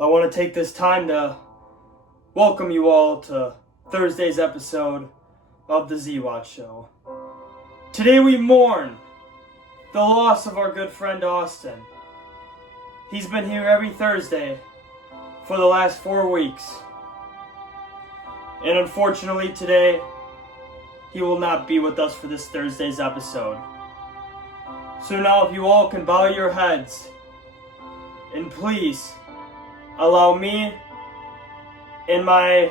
I want to take this time to welcome you all to Thursday's episode of the Zwat Show. Today we mourn the loss of our good friend Austin. He's been here every Thursday for the last 4 weeks. And unfortunately today, he will not be with us for this Thursday's episode. So now if you all can bow your heads, and please allow me and my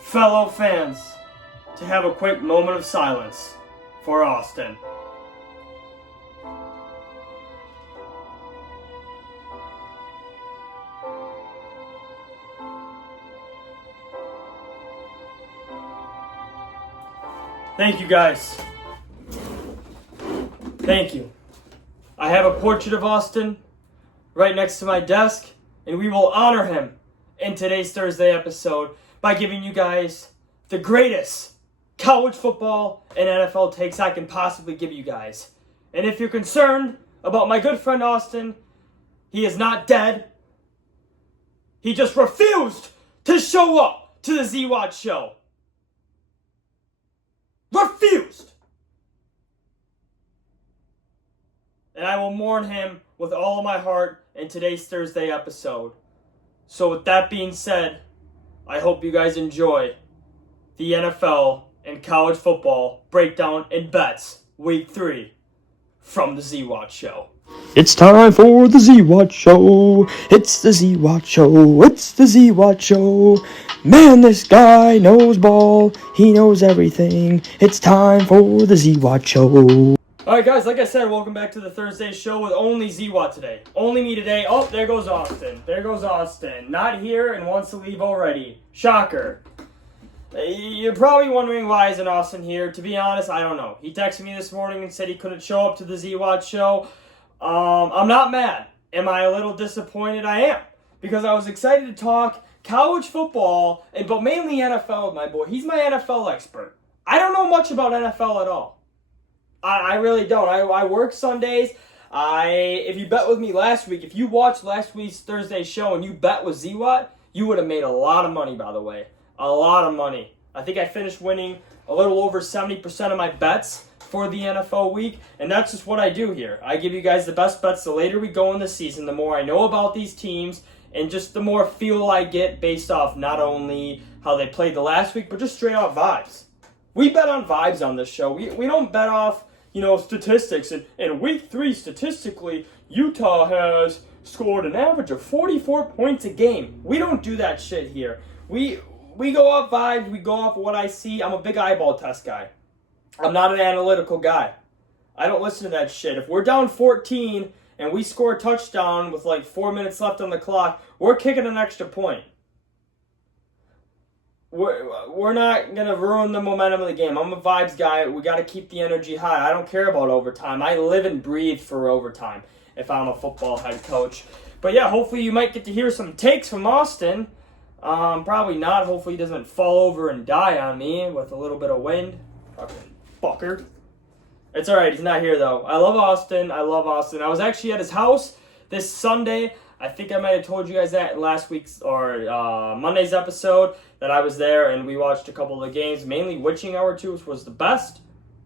fellow fans to have a quick moment of silence for Austin. Thank you guys. Thank you. I have a portrait of Austin right next to my desk, and we will honor him in today's Thursday episode by giving you guys the greatest college football and NFL takes I can possibly give you guys. And if you're concerned about my good friend Austin, he is not dead. He just refused to show up to the Zwat Show. Refused! And I will mourn him with all of my heart in today's Thursday episode. So with that being said, I hope you guys enjoy the NFL and college football breakdown and bets week 3 from the Zwat Show. It's time for the Zwat Show. It's the Zwat Show. It's the Zwat Show. Man, this guy knows ball. He knows everything. It's time for the Zwat Show. Alright guys, like I said, welcome back to the Thursday show with only Zwat today. Only me today. Oh, there goes Austin. There goes Austin. Not here and wants to leave already. Shocker. You're probably wondering why isn't Austin here. To be honest, I don't know. He texted me this morning and said he couldn't show up to the Zwat show. I'm not mad. Am I a little disappointed? I am. Because I was excited to talk college football, but mainly NFL with my boy. He's my NFL expert. I don't know much about NFL at all. I really don't. I work Sundays. If you bet with me last week, if you watched last week's Thursday show and you bet with Zwat, you would have made a lot of money, by the way. A lot of money. I think I finished winning a little over 70% of my bets for the NFL week, and that's just what I do here. I give you guys the best bets the later we go in the season, the more I know about these teams, and just the more feel I get based off not only how they played the last week, but just straight out vibes. We bet on vibes on this show. We don't bet off statistics. And in week 3, statistically, Utah has scored an average of 44 points a game. We don't do that shit here. We go off vibes. We go off what I see. I'm a big eyeball test guy. I'm not an analytical guy. I don't listen to that shit. If we're down 14 and we score a touchdown with like 4 minutes left on the clock, we're kicking an extra point. We're not going to ruin the momentum of the game. I'm a vibes guy. We got to keep the energy high. I don't care about overtime. I live and breathe for overtime if I'm a football head coach. But yeah, hopefully you might get to hear some takes from Austin. Probably not. Hopefully he doesn't fall over and die on me with a little bit of wind. Fucking fucker. It's alright. He's not here though. I love Austin. I was actually at his house this Sunday. I think I might have told you guys that in last week's or Monday's episode that I was there and we watched a couple of the games. Mainly Witching Hour 2 was the best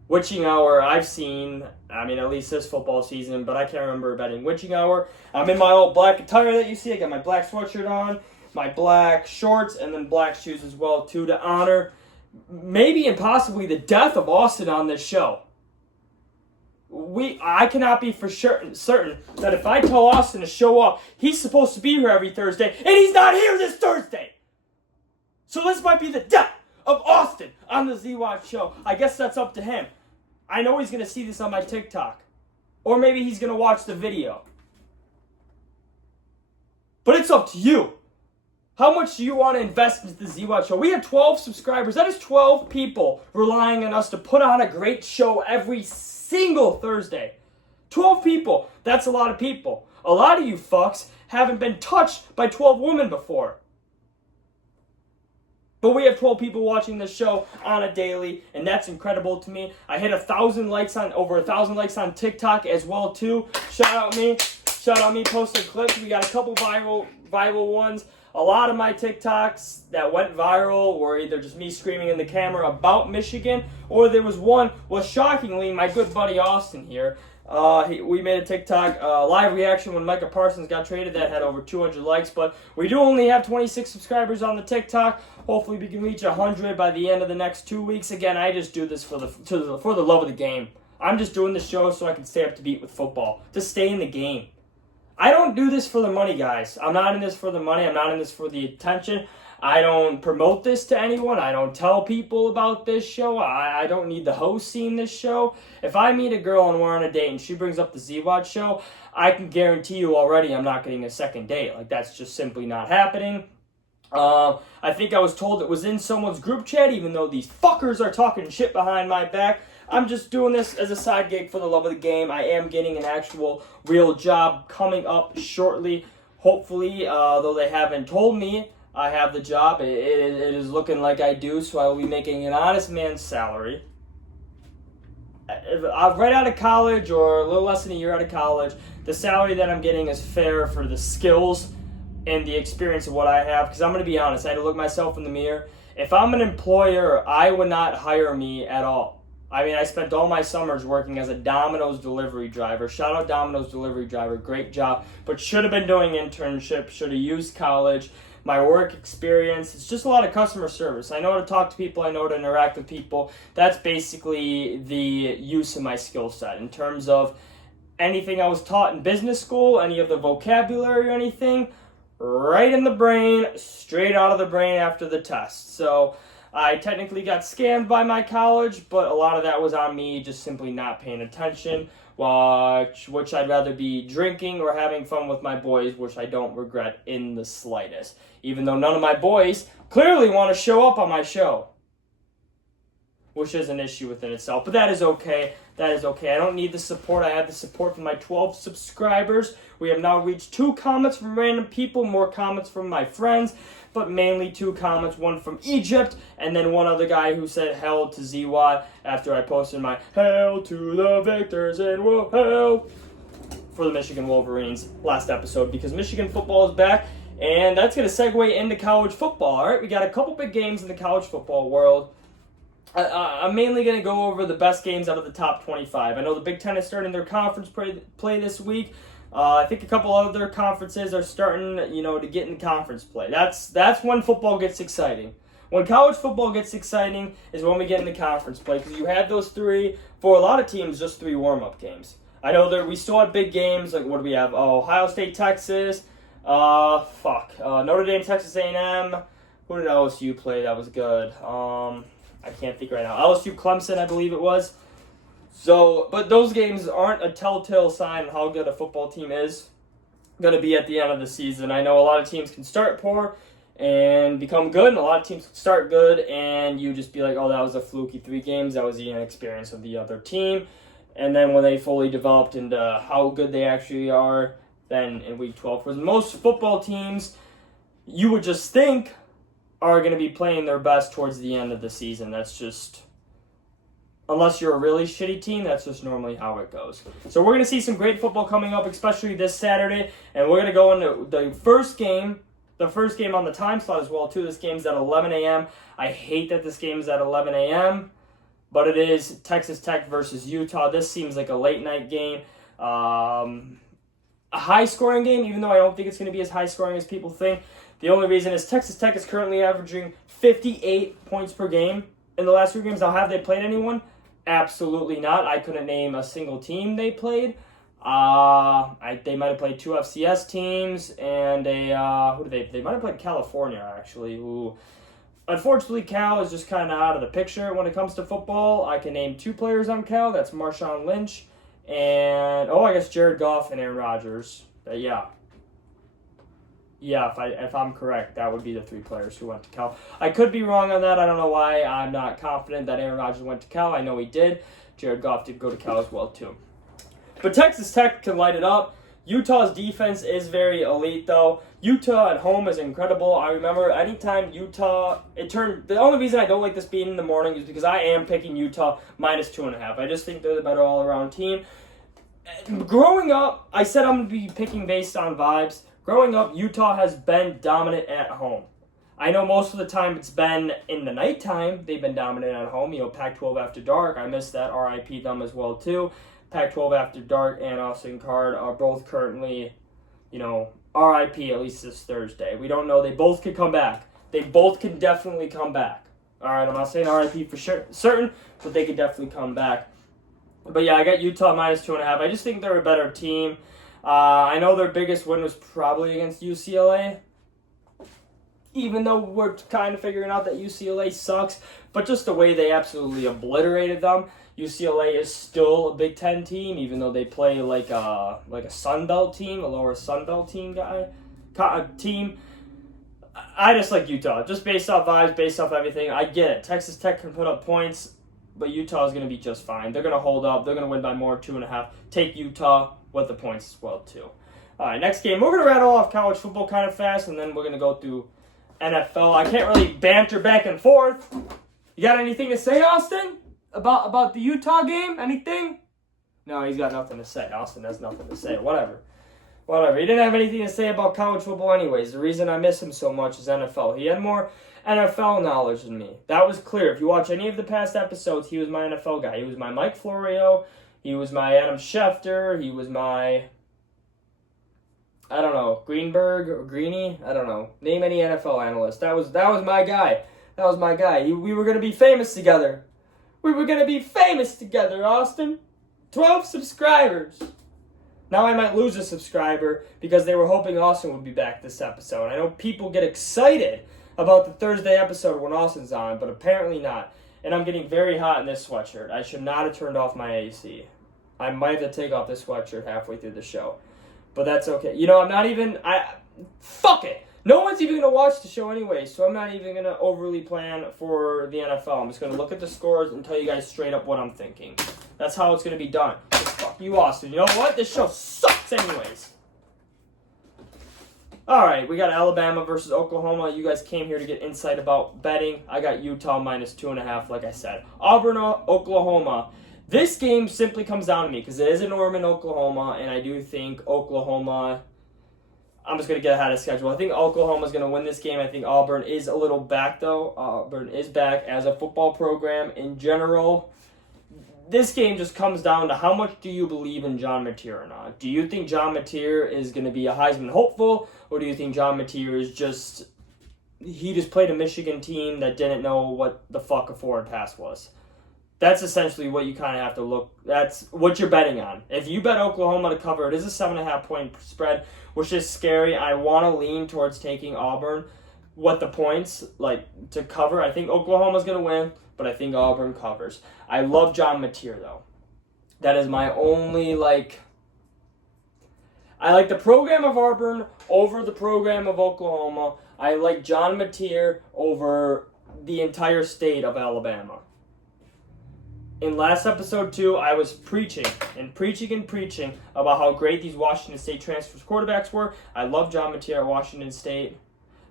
Witching Hour I've seen. I mean, at least this football season, but I can't remember betting Witching Hour. I'm in my old black attire that you see. I got my black sweatshirt on, my black shorts, and then black shoes as well too to honor maybe and possibly the death of Austin on this show. I cannot be for certain that if I tell Austin to show up, he's supposed to be here every Thursday, and he's not here this Thursday. So this might be the death of Austin on the Zwat Show. I guess that's up to him. I know he's going to see this on my TikTok. Or maybe he's going to watch the video. But it's up to you. How much do you want to invest into the Zwat Show? We have 12 subscribers. That is 12 people relying on us to put on a great show every single Thursday. 12 people. That's a lot of people. A lot of you fucks haven't been touched by 12 women before. But we have 12 people watching this show on a daily, and that's incredible to me. I hit over 1,000 likes on TikTok as well too. Shout out me. Shout out me posting clips. We got a couple viral ones. A lot of my TikToks that went viral were either just me screaming in the camera about Michigan, or there was one, well, shockingly, my good buddy Austin here. We made a TikTok live reaction when Micah Parsons got traded that had over 200 likes, but we do only have 26 subscribers on the TikTok. Hopefully we can reach 100 by the end of the next 2 weeks. Again, I just do this for the love of the game. I'm just doing the show so I can stay up to date with football, to stay in the game. I don't do this for the money, guys. I'm not in this for the money. I'm not in this for the attention. I don't promote this to anyone. I don't tell people about this show. I don't need the host seeing this show. If I meet a girl and we're on a date and she brings up the Zwat show, I can guarantee you already I'm not getting a second date. Like, that's just simply not happening. I think I was told it was in someone's group chat, even though these fuckers are talking shit behind my back. I'm just doing this as a side gig for the love of the game. I am getting an actual real job coming up shortly. Hopefully, though they haven't told me I have the job, it is looking like I do, so I will be making an honest man's salary. Right out of college, or a little less than a year out of college, the salary that I'm getting is fair for the skills and the experience of what I have. Because I'm going to be honest, I had to look myself in the mirror. If I'm an employer, I would not hire me at all. I mean, I spent all my summers working as a Domino's delivery driver. Shout out Domino's delivery driver, great job. But should have been doing internship, should have used college. My work experience, it's just a lot of customer service. I know how to talk to people, I know how to interact with people. That's basically the use of my skill set. In terms of anything I was taught in business school, any of the vocabulary or anything, right in the brain, straight out of the brain after the test. So I technically got scammed by my college, but a lot of that was on me just simply not paying attention, which I'd rather be drinking or having fun with my boys, which I don't regret in the slightest. Even though none of my boys clearly want to show up on my show, which is an issue within itself. But that is okay. That is okay. I don't need the support. I have the support from my 12 subscribers. We have now reached 2 comments from random people, more comments from my friends, but mainly 2 comments, one from Egypt, and then one other guy who said hell to Zwat after I posted my hell to the victors and whoa hell for the Michigan Wolverines last episode, because Michigan football is back, and that's going to segue into college football. All right, we got a couple big games in the college football world. I'm mainly going to go over the best games out of the top 25. I know the Big Ten is starting their conference play this week. I think a couple other conferences are starting, to get in conference play. That's when football gets exciting. When college football gets exciting is when we get into conference play, because you had those 3, for a lot of teams, just 3 warm-up games. I know that we still had big games, like what do we have? Ohio State, Texas, Notre Dame, Texas A&M. Who did LSU play that was good? I can't think right now. LSU, Clemson, I believe it was. So, but those games aren't a telltale sign of how good a football team is going to be at the end of the season. I know a lot of teams can start poor and become good, and a lot of teams can start good, and you just be like, oh, that was a fluky 3 games. That was the inexperience of the other team. And then when they fully developed into how good they actually are, then in week 12, because most football teams, you would just think, are going to be playing their best towards the end of the season. That's just, unless you're a really shitty team, that's just normally how it goes. So we're going to see some great football coming up, especially this Saturday, and we're going to go into the first game on the time slot as well, too. This game's at 11 a.m. I hate that this game is at 11 a.m., but it is Texas Tech versus Utah. This seems like a late-night game. A high-scoring game, even though I don't think it's going to be as high-scoring as people think. The only reason is Texas Tech is currently averaging 58 points per game in the last 3 games. Now, have they played anyone? Absolutely not. I couldn't name a single team they played. They might have played 2 FCS teams, and they might have played California, actually, who, unfortunately, Cal is just kind of out of the picture when it comes to football. I can name 2 players on Cal. That's Marshawn Lynch and, I guess Jared Goff and Aaron Rodgers. Yeah, if I'm correct, that would be the 3 players who went to Cal. I could be wrong on that. I don't know why I'm not confident that Aaron Rodgers went to Cal. I know he did. Jared Goff did go to Cal as well, too. But Texas Tech can light it up. Utah's defense is very elite, though. Utah at home is incredible. I remember anytime Utah, the only reason I don't like this being in the morning is because I am picking Utah minus 2.5. I just think they're the better all-around team. growing up, I said I'm going to be picking based on vibes. Growing up, Utah has been dominant at home. I know most of the time it's been in the nighttime. They've been dominant at home. Pac-12 After Dark. I missed that. RIP them as well, too. Pac-12 After Dark and Austin Card are both currently, RIP at least this Thursday. We don't know. They both could come back. They both can definitely come back. All right, I'm not saying RIP for sure, certain, but they could definitely come back. But yeah, I got Utah -2.5. I just think they're a better team. I know their biggest win was probably against UCLA, even though we're kind of figuring out that UCLA sucks. But just the way they absolutely obliterated them. UCLA is still a Big Ten team, even though they play like a Sun Belt team, a lower Sun Belt team. I just like Utah, just based off vibes, based off everything. I get it. Texas Tech can put up points, but Utah is going to be just fine. They're going to hold up. They're going to win by more, 2.5. Take Utah with the points as well, too. All right, next game. We're going to rattle off college football kind of fast, and then we're going to go through NFL. I can't really banter back and forth. You got anything to say, Austin, about the Utah game? Anything? No, he's got nothing to say. Austin has nothing to say. Whatever. He didn't have anything to say about college football anyways. The reason I miss him so much is NFL. He had more NFL knowledge than me. That was clear. If you watch any of the past episodes, he was my NFL guy. He was my Mike Florio. He was my Adam Schefter. He was my, Greenberg or Greeny. I don't know. Name any NFL analyst. That was my guy. We were going to be famous together. Austin. 12 subscribers. Now I might lose a subscriber because they were hoping Austin would be back this episode. I know people get excited about the Thursday episode when Austin's on, but apparently not. And I'm getting very hot in this sweatshirt. I should not have turned off my AC. I might have to take off this sweatshirt halfway through the show. But that's okay. Fuck it. No one's even going to watch the show anyway, so I'm not even going to overly plan for the NFL. I'm just going to look at the scores and tell you guys straight up what I'm thinking. That's how it's going to be done. Fuck you, Austin. You know what? This show sucks anyways. All right, we got Alabama versus Oklahoma. You guys came here to get insight about betting. I got Utah -2.5, like I said. Auburn, Oklahoma. This game simply comes down to me because it is in Norman, Oklahoma, and I do think Oklahoma... I'm just going to get ahead of schedule. I think Oklahoma's going to win this game. I think Auburn is a little back, though. Auburn is back as a football program in general. This game just comes down to how much do you believe in John Mateer or not? Do you think John Mateer is going to be a Heisman hopeful, or do you think John Mateer is just played a Michigan team that didn't know what the fuck a forward pass was? That's essentially what you kind of have to look. That's what you're betting on. If you bet Oklahoma to cover, it is a 7.5 point spread, which is scary. I want to lean towards taking Auburn with the points, to cover. I think Oklahoma's going to win, but I think Auburn covers. I love John Mateer, though. That is my only, I like the program of Auburn over the program of Oklahoma. I like John Mateer over the entire state of Alabama. In last episode, too, I was preaching about how great these Washington State transfers quarterbacks were. I love John Mateer at Washington State.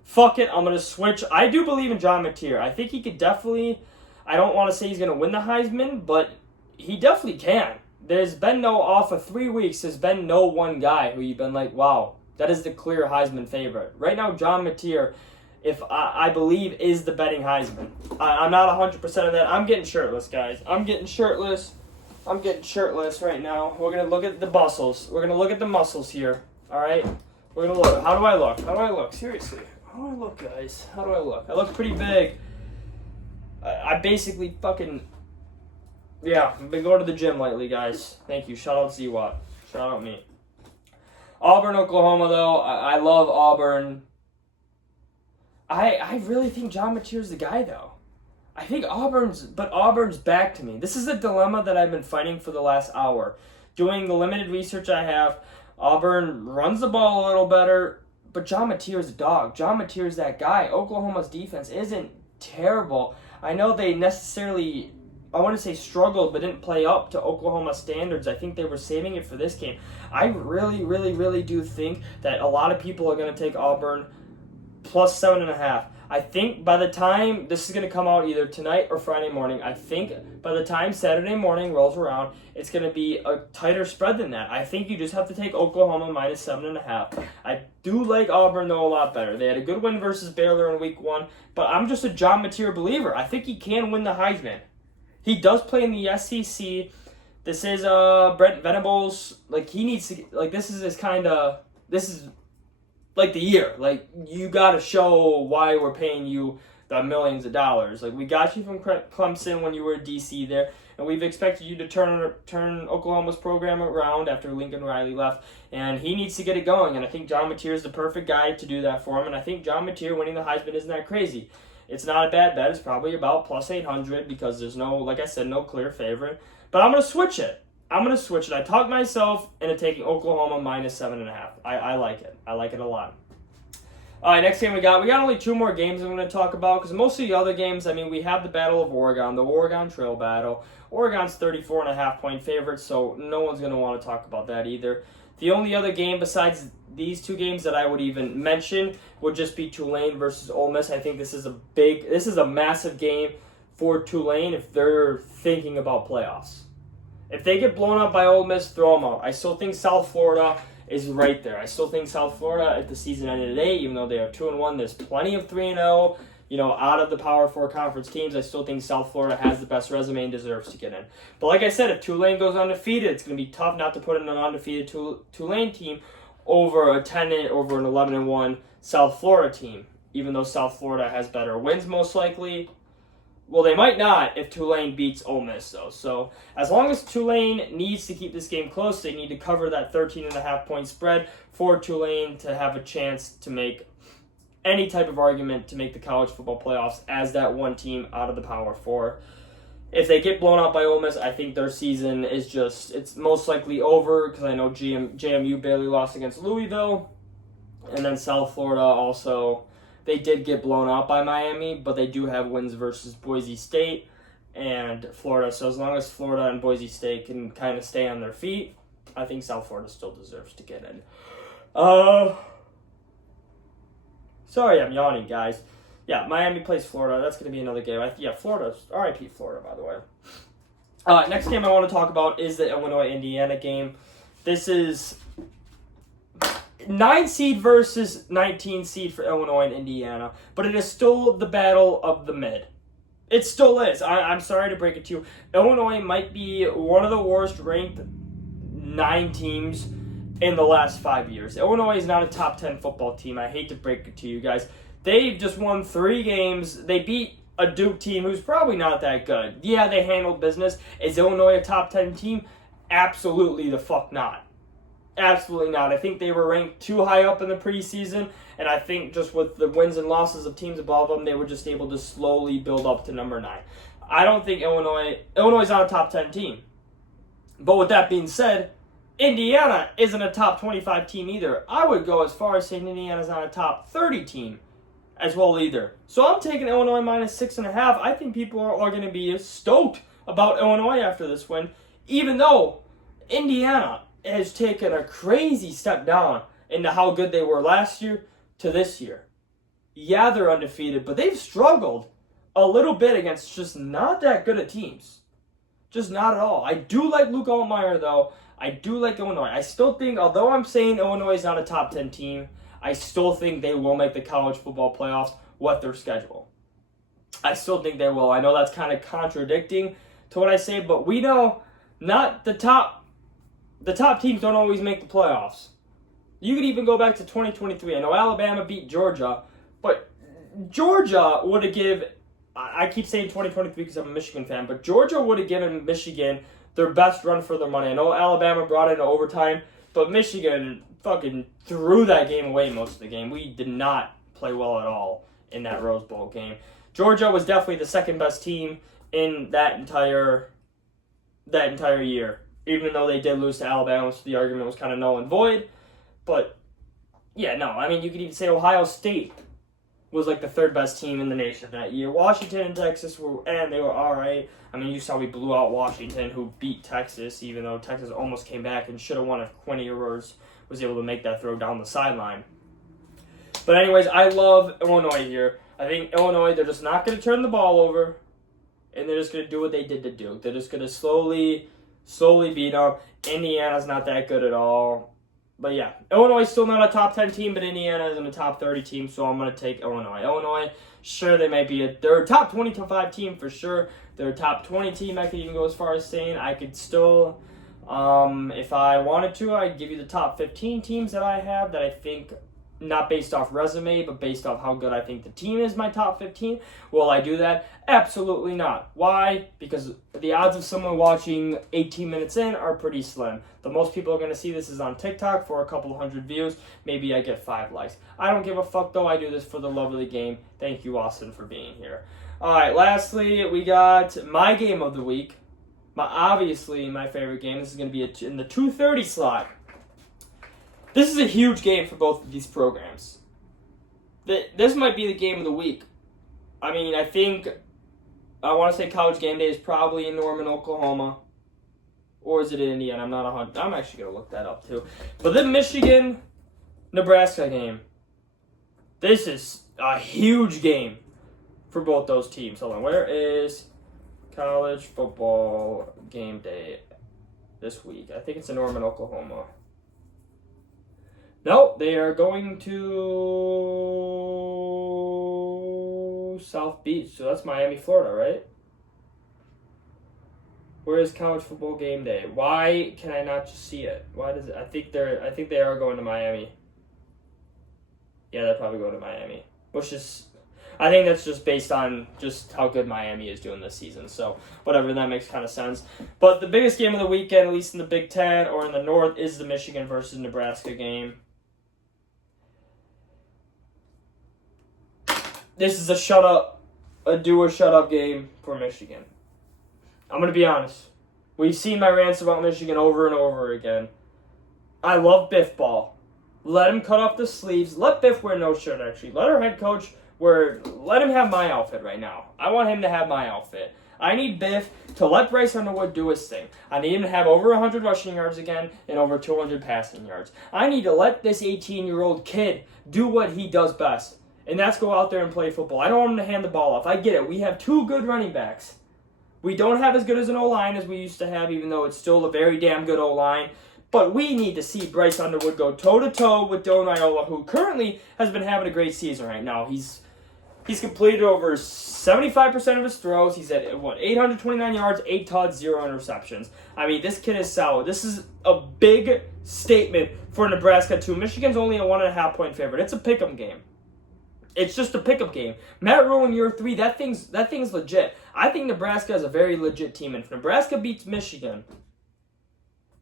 Fuck it, I'm going to switch. I do believe in John Mateer. I think he could definitely... I don't want to say he's going to win the Heisman, but he definitely can. There's been off of 3 weeks, there's been no one guy who you've been like, wow, that is the clear Heisman favorite. Right now, John Mateer, if I believe, is the betting Heisman. I'm not 100% of that. I'm getting shirtless, guys. I'm getting shirtless right now. We're going to look at the muscles. We're going to look at the muscles here, all right? We're going to look. How do I look? Seriously. How do I look, guys? How do I look? I look pretty big. I basically fucking... Yeah, I've been going to the gym lately, guys. Thank you. Shout out Zwat. Shout out me. Auburn, Oklahoma, though. I love Auburn. I really think John Mateer's the guy, though. I think Auburn's back to me. This is a dilemma that I've been fighting for the last hour. Doing the limited research I have, Auburn runs the ball a little better, but John Mateer's a dog. John Mateer's that guy. Oklahoma's defense isn't terrible. I know they necessarily, I want to say struggled, but didn't play up to Oklahoma standards. I think they were saving it for this game. I really, really, really do think that a lot of people are going to take Auburn plus 7.5. I think by the time this is going to come out either tonight or Friday morning, I think by the time Saturday morning rolls around, it's going to be a tighter spread than that. I think you just have to take Oklahoma minus 7.5. I do like Auburn, though, a lot better. They had a good win versus Baylor in week 1, but I'm just a John Mateer believer. I think he can win the Heisman. He does play in the SEC. This is Brent Venables. Like, he needs to, like, this is like the year. Like, you got to show why we're paying you the millions of dollars. Like, we got you from Clemson when you were at DC there, and we've expected you to turn Oklahoma's program around after Lincoln Riley left, and he needs to get it going, and I think John Mateer is the perfect guy to do that for him, and I think John Mateer winning the Heisman isn't that crazy. It's not a bad bet. It's probably about plus 800 because there's no, like I said, no clear favorite, but I'm going to switch it. I talked myself into taking Oklahoma minus 7.5. I like it. I like it a lot. All right, next game we got only 2 more games I'm going to talk about because most of the other games, I mean, we have the Battle of Oregon, the Oregon Trail Battle. Oregon's 34.5-point favorite, so no one's going to want to talk about that either. The only other game besides these 2 games that I would even mention would just be Tulane versus Ole Miss. I think this is a massive game for Tulane if they're thinking about playoffs. If they get blown up by Ole Miss, throw them out. I still think South Florida is right there. I still think South Florida at the season end of the day, even though they are 2-1, there's plenty of 3-0. Out of the Power 4 conference teams, I still think South Florida has the best resume and deserves to get in. But like I said, if Tulane goes undefeated, it's going to be tough not to put in an undefeated Tulane team over an 11-1 South Florida team, even though South Florida has better wins most likely. Well, they might not if Tulane beats Ole Miss, though. So as long as Tulane needs to keep this game close, they need to cover that 13.5-point spread for Tulane to have a chance to make any type of argument to make the college football playoffs as that one team out of the Power 4. If they get blown out by Ole Miss, I think their season is it's most likely over because I know JMU barely lost against Louisville. And then South Florida also, they did get blown out by Miami, but they do have wins versus Boise State and Florida. So as long as Florida and Boise State can kind of stay on their feet, I think South Florida still deserves to get in. Sorry, I'm yawning, guys. Yeah, Miami plays Florida. That's going to be another game. Florida. RIP Florida, by the way. Next game I want to talk about is the Illinois-Indiana game. This is 9 seed versus 19 seed for Illinois and Indiana, but it is still the battle of the mid. It still is. I'm sorry to break it to you. Illinois might be one of the worst ranked 9 teams in the last 5 years. Illinois is not a top 10 football team. I hate to break it to you guys. They've just won 3 games. They beat a Duke team who's probably not that good. Yeah, they handled business. Is Illinois a top 10 team? Absolutely the fuck not. Absolutely not. I think they were ranked too high up in the preseason, and I think just with the wins and losses of teams above them, they were just able to slowly build up to number 9. I don't think Illinois is not a top 10 team. But with that being said, Indiana isn't a top 25 team either. I would go as far as saying Indiana's not a top 30 team as well either. So I'm taking Illinois minus 6.5. I think people are going to be stoked about Illinois after this win, even though Indiana has taken a crazy step down into how good they were last year to this year. Yeah, they're undefeated, but they've struggled a little bit against just not that good of teams. Just not at all. I do like Luke Altmaier, though. I do like Illinois. I still think, although I'm saying Illinois is not a top 10 team, I still think they will make the college football playoffs with their schedule. I still think they will. I know that's kind of contradicting to what I say, but we know not the top teams don't always make the playoffs. You could even go back to 2023. I know Alabama beat Georgia, but Georgia would have given, I keep saying 2023 because I'm a Michigan fan, but Georgia would have given Michigan their best run for their money. I know Alabama brought it into overtime, but Michigan fucking threw that game away most of the game. We did not play well at all in that Rose Bowl game. Georgia was definitely the second best team in that entire year, even though they did lose to Alabama, so the argument was kind of null and void. But, yeah, no, I mean, you could even say Ohio State was like the third best team in the nation that year. Washington and Texas they were all right. I mean, you saw we blew out Washington, who beat Texas, even though Texas almost came back and should have won if Quinn Ewers was able to make that throw down the sideline. But anyways, I love Illinois here. I think Illinois, they're just not going to turn the ball over, and they're just going to do what they did to Duke. They're just going to slowly beat them. Indiana's not that good at all. But yeah, Illinois is still not a top 10 team, but Indiana is in the top 30 team, so I'm going to take Illinois. Illinois, sure, they might be they're a top 25 team for sure. They're a top 20 team. I could even go as far as saying I could still, if I wanted to, I'd give you the top 15 teams that I have that I think, not based off resume, but based off how good I think the team is, my top 15. Will I do that? Absolutely not. Why? Because the odds of someone watching 18 minutes in are pretty slim. The most people are going to see this is on TikTok for a couple hundred views. Maybe I get 5 likes. I don't give a fuck, though. I do this for the love of the game. Thank you, Austin, for being here. All right, lastly, we got my game of the week. Obviously, my favorite game. This is going to be in the 2:30 slot. This is a huge game for both of these programs. This might be the game of the week. I mean, I want to say College Game Day is probably in Norman, Oklahoma. Or is it in Indiana? I'm not 100. I'm actually going to look that up too. But the Michigan-Nebraska game. This is a huge game for both those teams. Hold on. Where is College Football Game Day this week? I think it's in Norman, Oklahoma. No, they are going to South Beach, so that's Miami, Florida, right? Where is College Football Game Day? Why can I not just see it? Why does it? I think they are going to Miami. Yeah, they're probably going to Miami, which is, I think that's just based on just how good Miami is doing this season. So whatever, that makes kind of sense. But the biggest game of the weekend, at least in the Big Ten or in the North, is the Michigan versus Nebraska game. This is a do or shut up game for Michigan. I'm going to be honest. We've seen my rants about Michigan over and over again. I love Biff Ball. Let him cut off the sleeves. Let Biff wear no shirt, actually. Let our head coach let him have my outfit right now. I want him to have my outfit. I need Biff to let Bryce Underwood do his thing. I need him to have over 100 rushing yards again and over 200 passing yards. I need to let this 18-year-old kid do what he does best. And that's go out there and play football. I don't want him to hand the ball off. I get it. We have 2 good running backs. We don't have as good as an O-line as we used to have, even though it's still a very damn good O-line. But we need to see Bryce Underwood go toe-to-toe with Dylan Raiola, who currently has been having a great season right now. He's completed over 75% of his throws. He's at, 829 yards, 8 touchdowns, 0 interceptions. I mean, this kid is solid. This is a big statement for Nebraska, too. Michigan's only a 1.5-point favorite. It's a pick-em game. It's just a pickup game. Matt Rule in year 3, that thing's legit. I think Nebraska is a very legit team. And if Nebraska beats Michigan,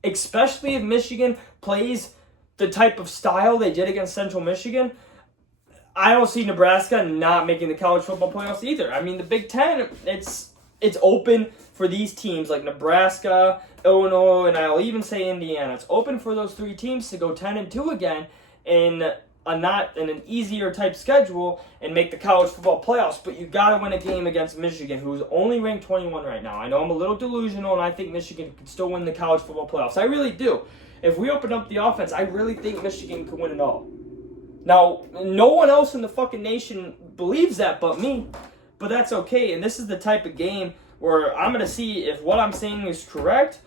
especially if Michigan plays the type of style they did against Central Michigan, I don't see Nebraska not making the college football playoffs either. I mean, the Big Ten, it's open for these teams like Nebraska, Illinois, and I'll even say Indiana. It's open for those 3 teams to go 10-2 again in an easier type schedule and make the college football playoffs, but you got to win a game against Michigan, who's only ranked 21 right now. I know I'm a little delusional, and I think Michigan could still win the college football playoffs. I really do. If we open up the offense, I really think Michigan could win it all. Now, no one else in the fucking nation believes that but me, but that's okay, and this is the type of game where I'm going to see if what I'm saying is correct,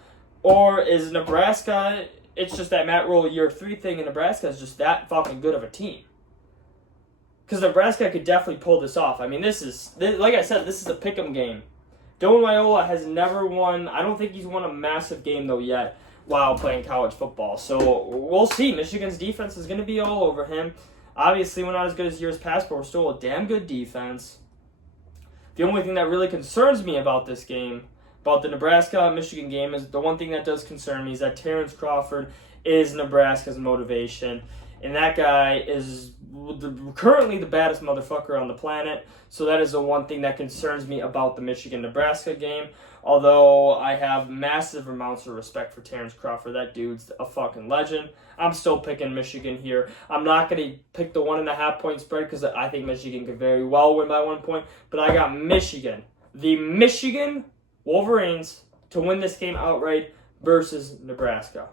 or is Nebraska... It's just that Matt Rule year 3 thing in Nebraska is just that fucking good of a team. Because Nebraska could definitely pull this off. I mean, like I said, this is a pick'em game. Dylan Raiola has never won. I don't think he's won a massive game, though, yet while playing college football. So we'll see. Michigan's defense is going to be all over him. Obviously, we're not as good as years past, but we're still a damn good defense. The only thing that really concerns me about this game, about the Nebraska-Michigan game, is the one thing that does concern me is that Terrence Crawford is Nebraska's motivation. And that guy is currently the baddest motherfucker on the planet. So that is the one thing that concerns me about the Michigan-Nebraska game. Although I have massive amounts of respect for Terrence Crawford. That dude's a fucking legend. I'm still picking Michigan here. I'm not going to pick the 1.5-point spread because I think Michigan could very well win by 1 point. But I got Michigan. The Michigan Wolverines to win this game outright versus Nebraska.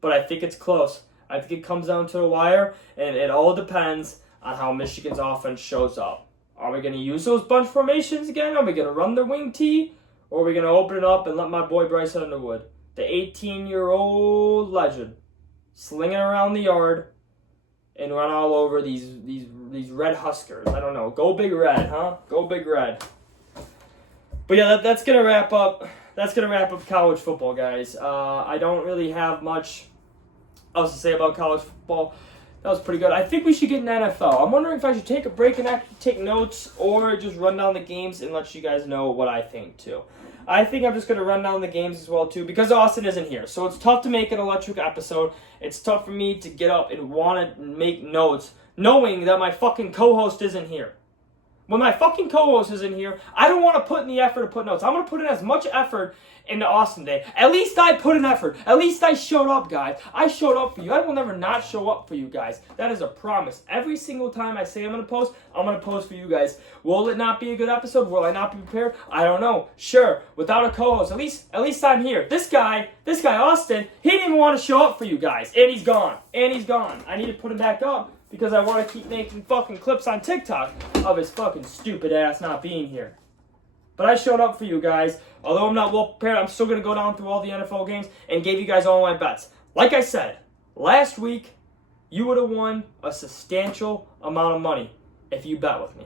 But I think it's close. I think it comes down to the wire, and it all depends on how Michigan's offense shows up. Are we going to use those bunch formations again? Are we going to run the wing tee? Or are we going to open it up and let my boy Bryce Underwood, the 18-year-old legend, sling it around the yard and run all over these red Huskers? I don't know. Go Big Red, huh? Go Big Red. But yeah, that's going to wrap up. That's going to wrap up college football, guys. I don't really have much else to say about college football. That was pretty good. I think we should get an NFL. I'm wondering if I should take a break and actually take notes or just run down the games and let you guys know what I think, too. I think I'm just going to run down the games as well, too, because Austin isn't here. So it's tough to make an electric episode. It's tough for me to get up and want to make notes knowing that my fucking co-host isn't here. When my fucking co-host isn't here, I don't want to put in the effort to put notes. I'm going to put in as much effort into Austin Day. At least I put in effort. At least I showed up, guys. I showed up for you. I will never not show up for you guys. That is a promise. Every single time I say I'm going to post for you guys. Will it not be a good episode? Will I not be prepared? I don't know. Sure, without a co-host. At least I'm here. This guy, Austin, he didn't even want to show up for you guys. And he's gone. I need to put him back up because I want to keep making fucking clips on TikTok of his fucking stupid ass not being here. But I showed up for you guys. Although I'm not well prepared, I'm still going to go down through all the NFL games and gave you guys all my bets. Like I said, last week, you would have won a substantial amount of money if you bet with me.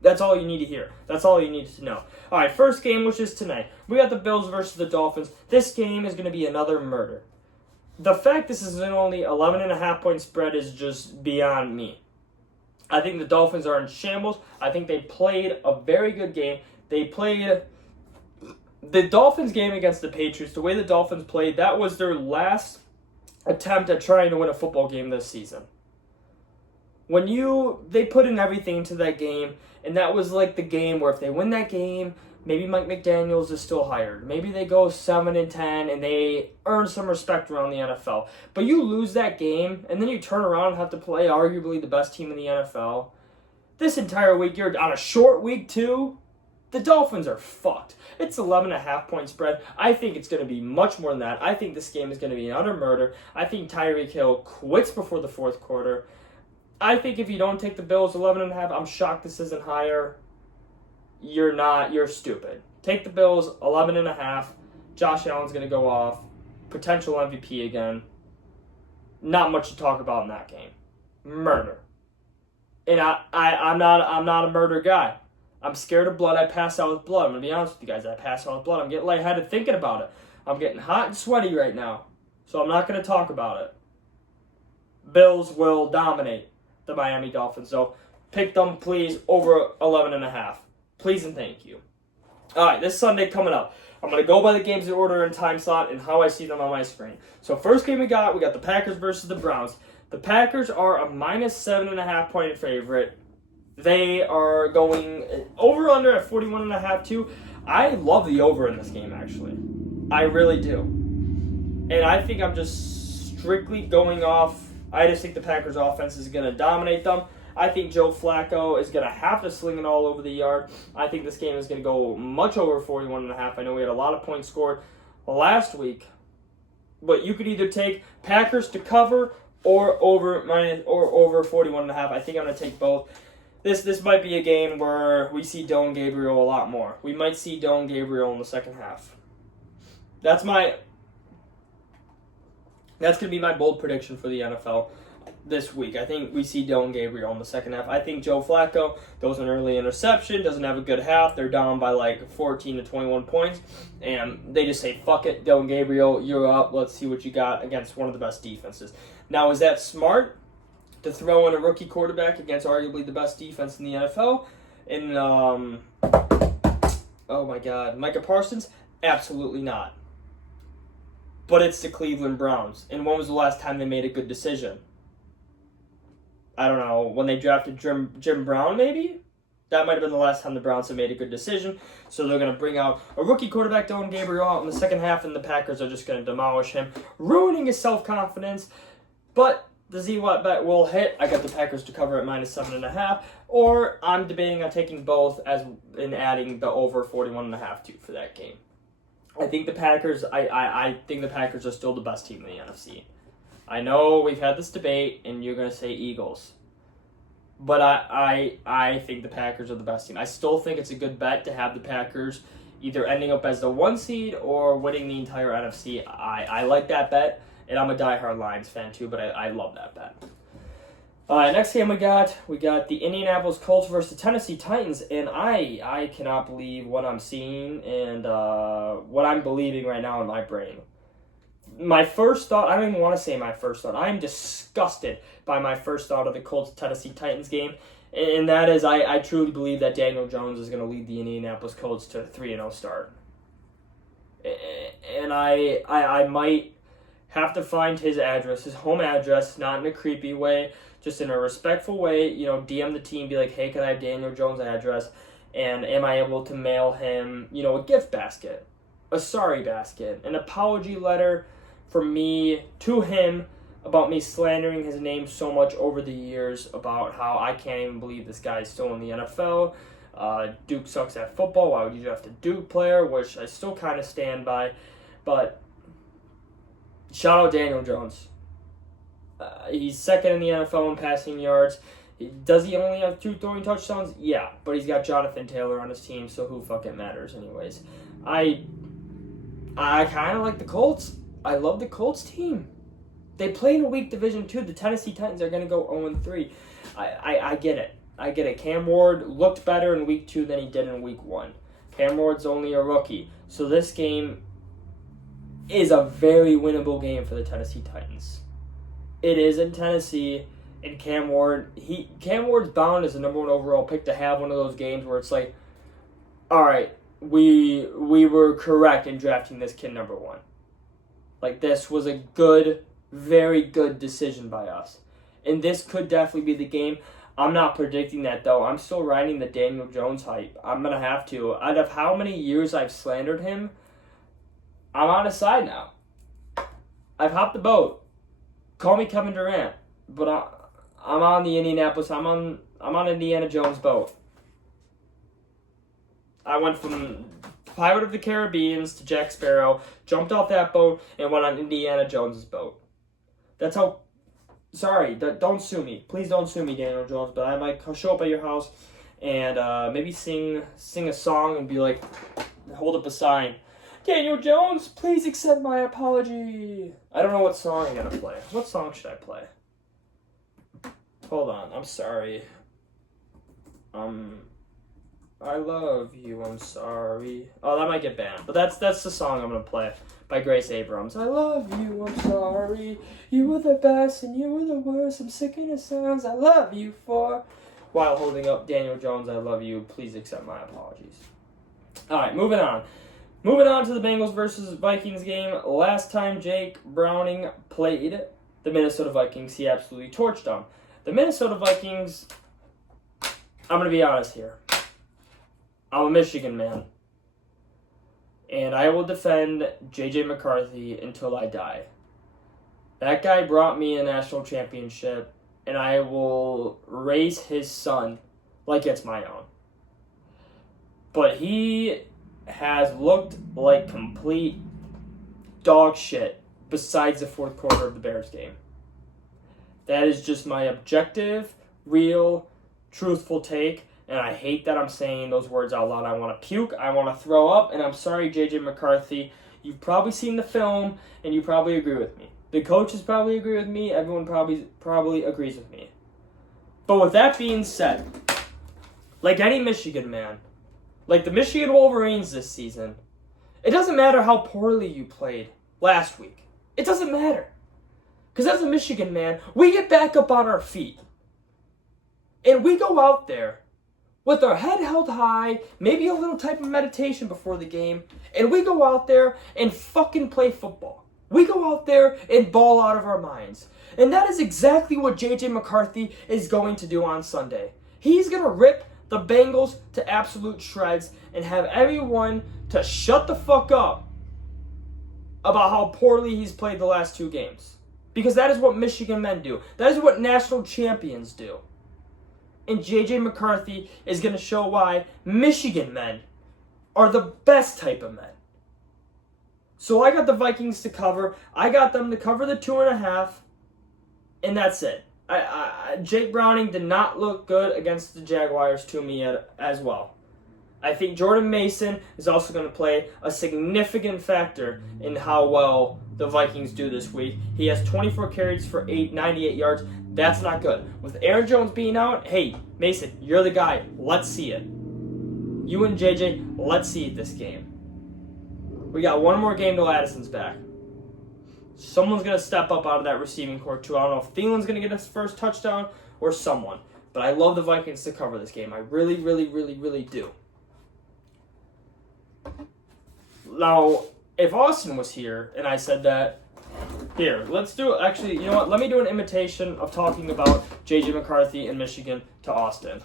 That's all you need to hear. That's all you need to know. All right, first game, which is tonight. We got the Bills versus the Dolphins. This game is going to be another murder. The fact this is an only 11.5-point spread is just beyond me. I think the Dolphins are in shambles. I think they played a very good game. They played the Dolphins game against the Patriots. The way the Dolphins played, that was their last attempt at trying to win a football game this season. They put in everything into that game, and that was like the game where if they win that game, maybe Mike McDaniels is still hired. Maybe they go 7-10 and they earn some respect around the NFL. But you lose that game and then you turn around and have to play arguably the best team in the NFL. This entire week, you're on a short week too. The Dolphins are fucked. It's 11.5-point spread. I think it's going to be much more than that. I think this game is going to be an utter murder. I think Tyreek Hill quits before the fourth quarter. I think if you don't take the Bills 11.5, I'm shocked this isn't higher. You're stupid. Take the Bills, 11.5. Josh Allen's going to go off. Potential MVP again. Not much to talk about in that game. Murder. And I'm not a murder guy. I'm scared of blood. I pass out with blood. I'm going to be honest with you guys. I pass out with blood. I'm getting lightheaded thinking about it. I'm getting hot and sweaty right now. So I'm not going to talk about it. Bills will dominate the Miami Dolphins. So pick them, please, over 11.5. Please and thank you. All right, this Sunday coming up. I'm going to go by the games in order and time slot and how I see them on my screen. So first game we got the Packers versus the Browns. The Packers are a -7.5-point favorite. They are going over-under at 41.5 too. I love the over in this game, actually. I really do. And I think I'm just strictly going off. I just think the Packers offense is going to dominate them. I think Joe Flacco is going to have to sling it all over the yard. I think this game is going to go much over 41.5. I know we had a lot of points scored last week, but you could either take Packers to cover or over 41.5. I think I'm going to take both. This might be a game where we see Dylan Gabriel a lot more. We might see Dylan Gabriel in the second half. That's going to be my bold prediction for the NFL this week. I think we see Dylan Gabriel in the second half. I think Joe Flacco throws an early interception, doesn't have a good half. They're down by like 14 to 21 points, and they just say, fuck it, Dylan Gabriel, you're up. Let's see what you got against one of the best defenses. Now, is that smart to throw in a rookie quarterback against arguably the best defense in the NFL? And, oh my God, Micah Parsons? Absolutely not. But it's the Cleveland Browns. And when was the last time they made a good decision? I don't know, when they drafted Jim Brown, maybe? That might have been the last time the Browns have made a good decision. So they're going to bring out a rookie quarterback, Dylan Gabriel, out in the second half, and the Packers are just going to demolish him, ruining his self-confidence. But the Zwat bet will hit. I got the Packers to cover at -7.5. Or I'm debating on taking both and adding the over 41.5 too for that game. I think the Packers. I think the Packers are still the best team in the NFC. I know we've had this debate, and you're gonna say Eagles, but I think the Packers are the best team. I still think it's a good bet to have the Packers either ending up as the 1 seed or winning the entire NFC. I like that bet, and I'm a diehard Lions fan too, but I love that bet. Next game we got the Indianapolis Colts versus the Tennessee Titans, and I cannot believe what I'm seeing and what I'm believing right now in my brain. My first thought, I don't even want to say my first thought, I'm disgusted by my first thought of the Colts-Tennessee Titans game, and that is I truly believe that Daniel Jones is going to lead the Indianapolis Colts to a 3-0 start. And I might have to find his address, his home address, not in a creepy way, just in a respectful way, DM the team, be like, hey, can I have Daniel Jones' address? And am I able to mail him, a gift basket, a sorry basket, an apology letter from me to him about me slandering his name so much over the years about how I can't even believe this guy is still in the NFL. Duke sucks at football. Why would you draft a Duke player? Which I still kind of stand by. But shout out Daniel Jones. He's second in the NFL in passing yards. Does he only have 2 throwing touchdowns? Yeah, but he's got Jonathan Taylor on his team, so who fucking matters anyways. I kind of like the Colts. I love the Colts team. They play in a weak Division 2. The Tennessee Titans are going to go 0-3. I get it. I get it. Cam Ward looked better in Week 2 than he did in Week 1. Cam Ward's only a rookie. So this game is a very winnable game for the Tennessee Titans. It is in Tennessee, and Cam Ward's bound as the number 1 overall pick to have one of those games where it's like, all right, we were correct in drafting this kid number 1. Like, this was a good, very good decision by us. And this could definitely be the game. I'm not predicting that, though. I'm still riding the Daniel Jones hype. I'm going to have to. Out of how many years I've slandered him, I'm on his side now. I've hopped the boat. Call me Kevin Durant, but I'm on the Indianapolis. I'm on Indiana Jones' boat. I went from Pirate of the Caribbeans to Jack Sparrow, jumped off that boat, and went on Indiana Jones' boat. That's how. Sorry, don't sue me. Please don't sue me, Daniel Jones. But I might show up at your house and maybe sing a song and be like, hold up a sign. Daniel Jones, please accept my apology. I don't know what song I'm going to play. What song should I play? Hold on. I'm sorry. I love you, I'm sorry. Oh, that might get banned. But that's the song I'm going to play by Grace Abrams. I love you, I'm sorry. You were the best and you were the worst. I'm sick of the songs I love you for. While holding up Daniel Jones, I love you. Please accept my apologies. All right, moving on. Moving on to the Bengals versus Vikings game. Last time Jake Browning played the Minnesota Vikings, he absolutely torched them. The Minnesota Vikings, I'm going to be honest here. I'm a Michigan man. And I will defend J.J. McCarthy until I die. That guy brought me a national championship, and I will raise his son like it's my own. But he has looked like complete dog shit besides the fourth quarter of the Bears game. That is just my objective, real, truthful take, and I hate that I'm saying those words out loud. I want to puke, I want to throw up, and I'm sorry, J.J. McCarthy. You've probably seen the film, and you probably agree with me. The coaches probably agree with me. Everyone probably agrees with me. But with that being said, like any Michigan man, like the Michigan Wolverines this season, it doesn't matter how poorly you played last week. It doesn't matter. Because as a Michigan man, we get back up on our feet. And we go out there with our head held high, maybe a little type of meditation before the game, and we go out there and fucking play football. We go out there and ball out of our minds. And that is exactly what J.J. McCarthy is going to do on Sunday. He's going to rip the Bengals to absolute shreds and have everyone to shut the fuck up about how poorly he's played the last 2 games. Because that is what Michigan men do. That is what national champions do. And J.J. McCarthy is going to show why Michigan men are the best type of men. So I got the Vikings to cover. I got them to cover the 2.5, and that's it. Jake Browning did not look good against the Jaguars to me as well. I think Jordan Mason is also going to play a significant factor in how well the Vikings do this week. He has 24 carries for 98 yards. That's not good. With Aaron Jones being out, hey, Mason, you're the guy. Let's see it. You and JJ, let's see it this game. We got one more game till Addison's back. Someone's going to step up out of that receiving corps too. I don't know if Thielen's going to get his first touchdown or someone. But I love the Vikings to cover this game. I really, really, really, really do. Now, if Austin was here and I said that, here, let's do it. Actually, you know what? Let me do an imitation of talking about J.J. McCarthy in Michigan to Austin.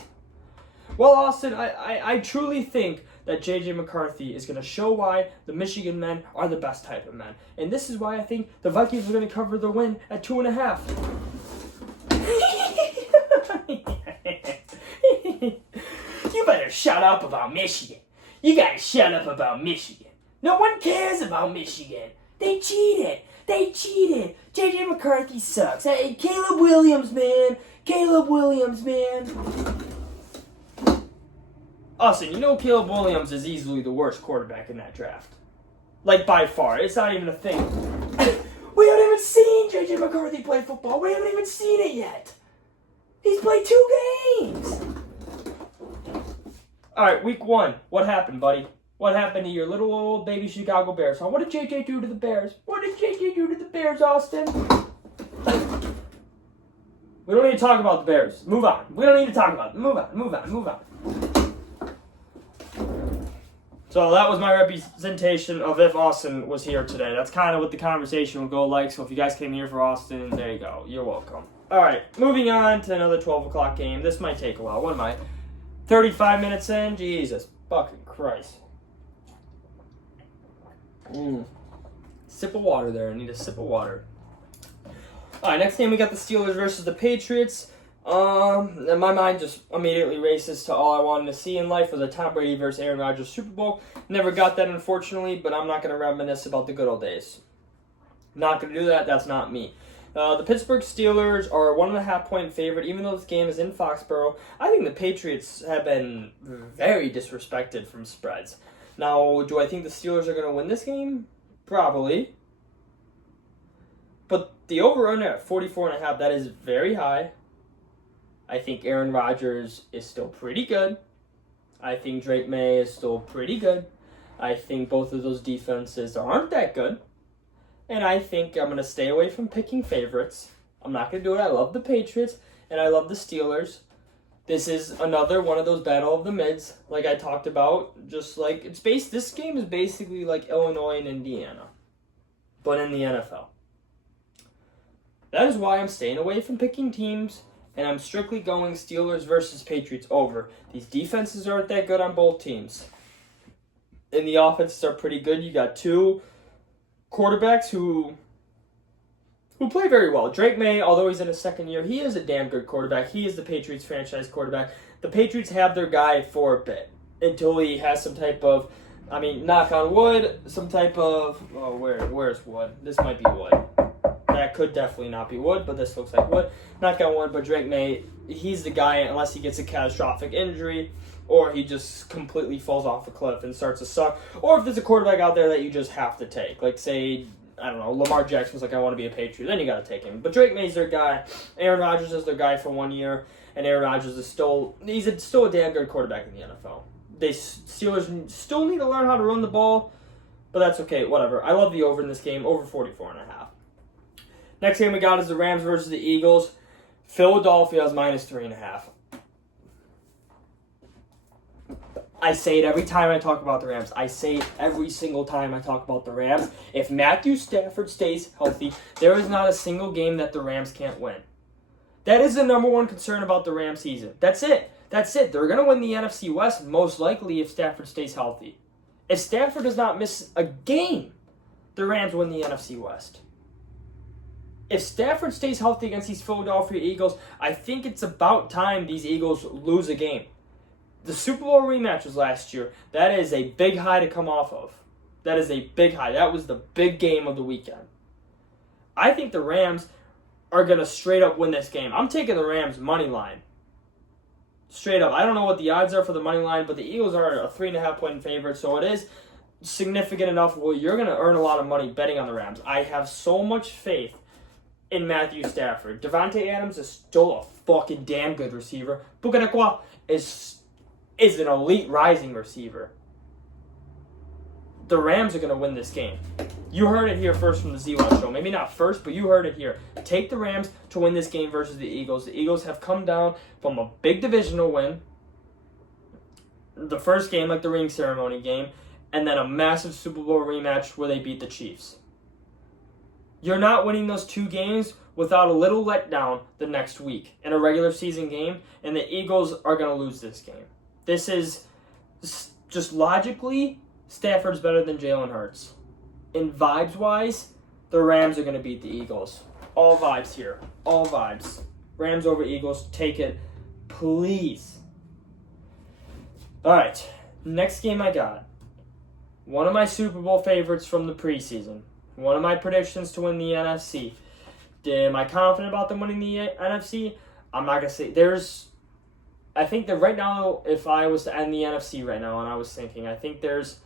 Well, Austin, I truly think that J.J. McCarthy is going to show why the Michigan men are the best type of men. And this is why I think the Vikings are going to cover the win at 2.5. You better shut up about Michigan. You gotta shut up about Michigan. No one cares about Michigan. They cheated. They cheated. J.J. McCarthy sucks. Hey, Caleb Williams, man. Caleb Williams, man. Austin, you know Caleb Williams is easily the worst quarterback in that draft. Like, by far. It's not even a thing. We haven't even seen J.J. McCarthy play football. We haven't even seen it yet. He's played 2 games. All right, week 1. What happened, buddy? What happened to your little old baby Chicago Bears? Huh? What did JJ do to the Bears? What did JJ do to the Bears, Austin? We don't need to talk about the Bears. Move on. We don't need to talk about them. Move on. So that was my representation of if Austin was here today. That's kind of what the conversation would go like. So if you guys came here for Austin, there you go. You're welcome. All right, moving on to another 12 o'clock game. This might take a while. What am I? 35 minutes in? Jesus fucking Christ. Sip of water there. I need a sip of water. Alright, next game we got the Steelers versus the Patriots. And my mind just immediately races to all I wanted to see in life was a Tom Brady versus Aaron Rodgers Super Bowl. Never got that, unfortunately, but I'm not going to reminisce about the good old days. Not going to do that. That's not me. The Pittsburgh Steelers are a 1.5-point favorite, even though this game is in Foxborough. I think the Patriots have been very disrespected from spreads. Now, do I think the Steelers are going to win this game? Probably. But the over-under at 44.5, that is very high. I think Aaron Rodgers is still pretty good. I think Drake May is still pretty good. I think both of those defenses aren't that good. And I think I'm going to stay away from picking favorites. I'm not going to do it. I love the Patriots, and I love the Steelers. This is another one of those battle of the mids, like I talked about. Just like, this game is basically like Illinois and Indiana, but in the NFL. That is why I'm staying away from picking teams, and I'm strictly going Steelers versus Patriots over. These defenses aren't that good on both teams. And the offenses are pretty good. You got 2 quarterbacks who play very well. Drake May, although he's in his second year, he is a damn good quarterback. He is the Patriots franchise quarterback. The Patriots have their guy for a bit until he has some type of, knock on wood, some type of, where's wood? This might be wood. That could definitely not be wood, but this looks like wood. Knock on wood, but Drake May, he's the guy unless he gets a catastrophic injury or he just completely falls off a cliff and starts to suck. Or if there's a quarterback out there that you just have to take. Like, say, I don't know, Lamar Jackson's like, I want to be a Patriot. Then you got to take him. But Drake May's their guy. Aaron Rodgers is their guy for 1 year. And Aaron Rodgers is still a damn good quarterback in the NFL. Steelers still need to learn how to run the ball. But that's okay, whatever. I love the over in this game, over 44.5. Next game we got is the Rams versus the Eagles. Philadelphia is -3.5. I say it every time I talk about the Rams. I say it every single time I talk about the Rams. If Matthew Stafford stays healthy, there is not a single game that the Rams can't win. That is the number one concern about the Rams season. That's it. They're going to win the NFC West most likely if Stafford stays healthy. If Stafford does not miss a game, the Rams win the NFC West. If Stafford stays healthy against these Philadelphia Eagles, I think it's about time these Eagles lose a game. The Super Bowl rematch was last year. That is a big high to come off of. That is a big high. That was the big game of the weekend. I think the Rams are going to straight up win this game. I'm taking the Rams money line. Straight up. I don't know what the odds are for the money line, but the Eagles are a 3.5-point favorite, so it is significant enough where you're going to earn a lot of money betting on the Rams. I have so much faith in Matthew Stafford. Devontae Adams is still a fucking damn good receiver. Bukanekwa is an elite rising receiver. The Rams are going to win this game. You heard it here first from the Z1 show. Maybe not first, but you heard it here. Take the Rams to win this game versus the Eagles. The Eagles have come down from a big divisional win, the first game, like the ring ceremony game, and then a massive Super Bowl rematch where they beat the Chiefs. You're not winning those two games without a little letdown the next week in a regular season game, and the Eagles are going to lose this game. This is just logically, Stafford's better than Jalen Hurts. In vibes-wise, the Rams are going to beat the Eagles. All vibes here. All vibes. Rams over Eagles. Take it, please. All right. Next game I got. One of my Super Bowl favorites from the preseason. One of my predictions to win the NFC. Am I confident about them winning the NFC? I'm not going to say. I think that right now, if I was to end the NFC right now, and I was thinking, I think there's...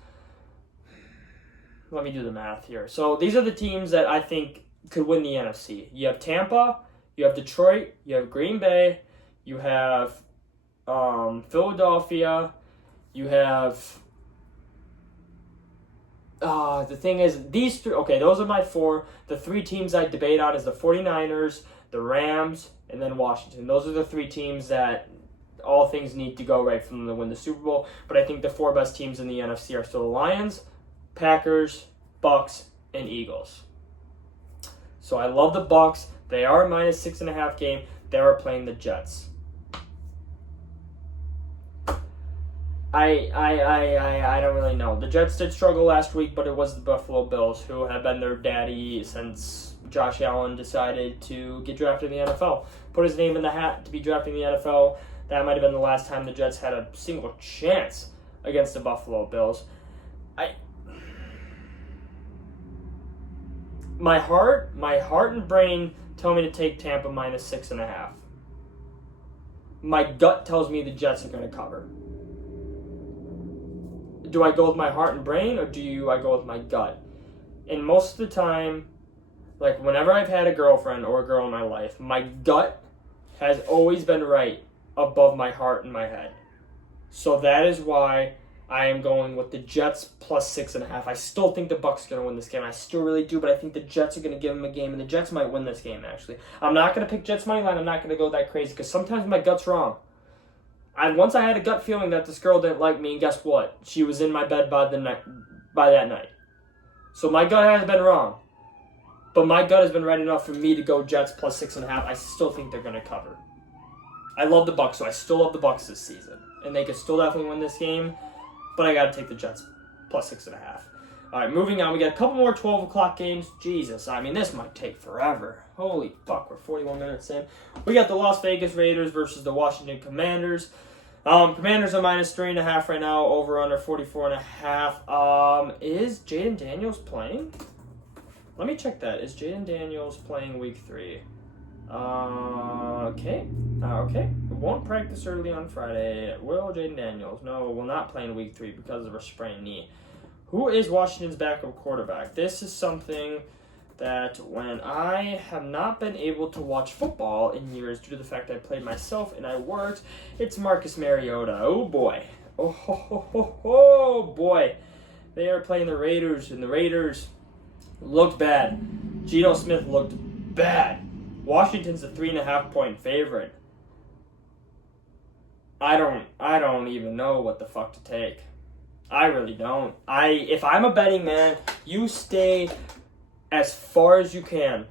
Let me do the math here. So these are the teams that I think could win the NFC. You have Tampa, you have Detroit, you have Green Bay, you have Philadelphia, you have... the thing is, these three... Okay, those are my four. The three teams I debate on is the 49ers, the Rams, and then Washington. Those are the three teams that all things need to go right for them to win the Super Bowl. But I think the four best teams in the NFC are still the Lions, Packers, Bucs, and Eagles. So I love the Bucs. They are a minus 6.5 game. They are playing the Jets. I don't really know. The Jets did struggle last week, but it was the Buffalo Bills who have been their daddy since Josh Allen decided to get drafted in the NFL. Put his name in the hat to be drafted in the NFL. That might have been the last time the Jets had a single chance against the Buffalo Bills. My heart and brain tell me to take Tampa minus 6.5. My gut tells me the Jets are going to cover. Do I go with my heart and brain, or do I go with my gut? And most of the time, like whenever I've had a girlfriend or a girl in my life, my gut has always been right above my heart and my head. So that is why I am going with the Jets plus 6.5. I still think the Bucs are going to win this game. I still really do, but I think the Jets are going to give them a game, and the Jets might win this game, actually. I'm not going to pick Jets money line. I'm not going to go that crazy, because sometimes my gut's wrong. Once I had a gut feeling that this girl didn't like me, and guess what? She was in my bed by that night. So my gut has been wrong. But my gut has been right enough for me to go Jets plus 6.5. I still think they're going to cover. I love the Bucs, so I still love the Bucs this season. And they could still definitely win this game. But I got to take the Jets plus 6.5. All right, moving on. We got a couple more 12 o'clock games. Jesus, I mean, this might take forever. Holy fuck, we're 41 minutes in. We got the Las Vegas Raiders versus the Washington Commanders. Commanders are minus 3.5 right now, over under 44.5. Is Jaden Daniels playing? Let me check that. Is Jaden Daniels playing week 3? Okay. Won't practice early on Friday. Will Jaden Daniels? No, will not play in week 3 because of a sprained knee. Who is Washington's backup quarterback? This is something that when I have not been able to watch football in years due to the fact I played myself and I worked, it's Marcus Mariota. Oh boy. Oh boy. They are playing the Raiders, and the Raiders looked bad. Geno Smith looked bad. Washington's a 3.5-point favorite. I don't even know what the fuck to take. I really don't. If I'm a betting man, you stay as far as you can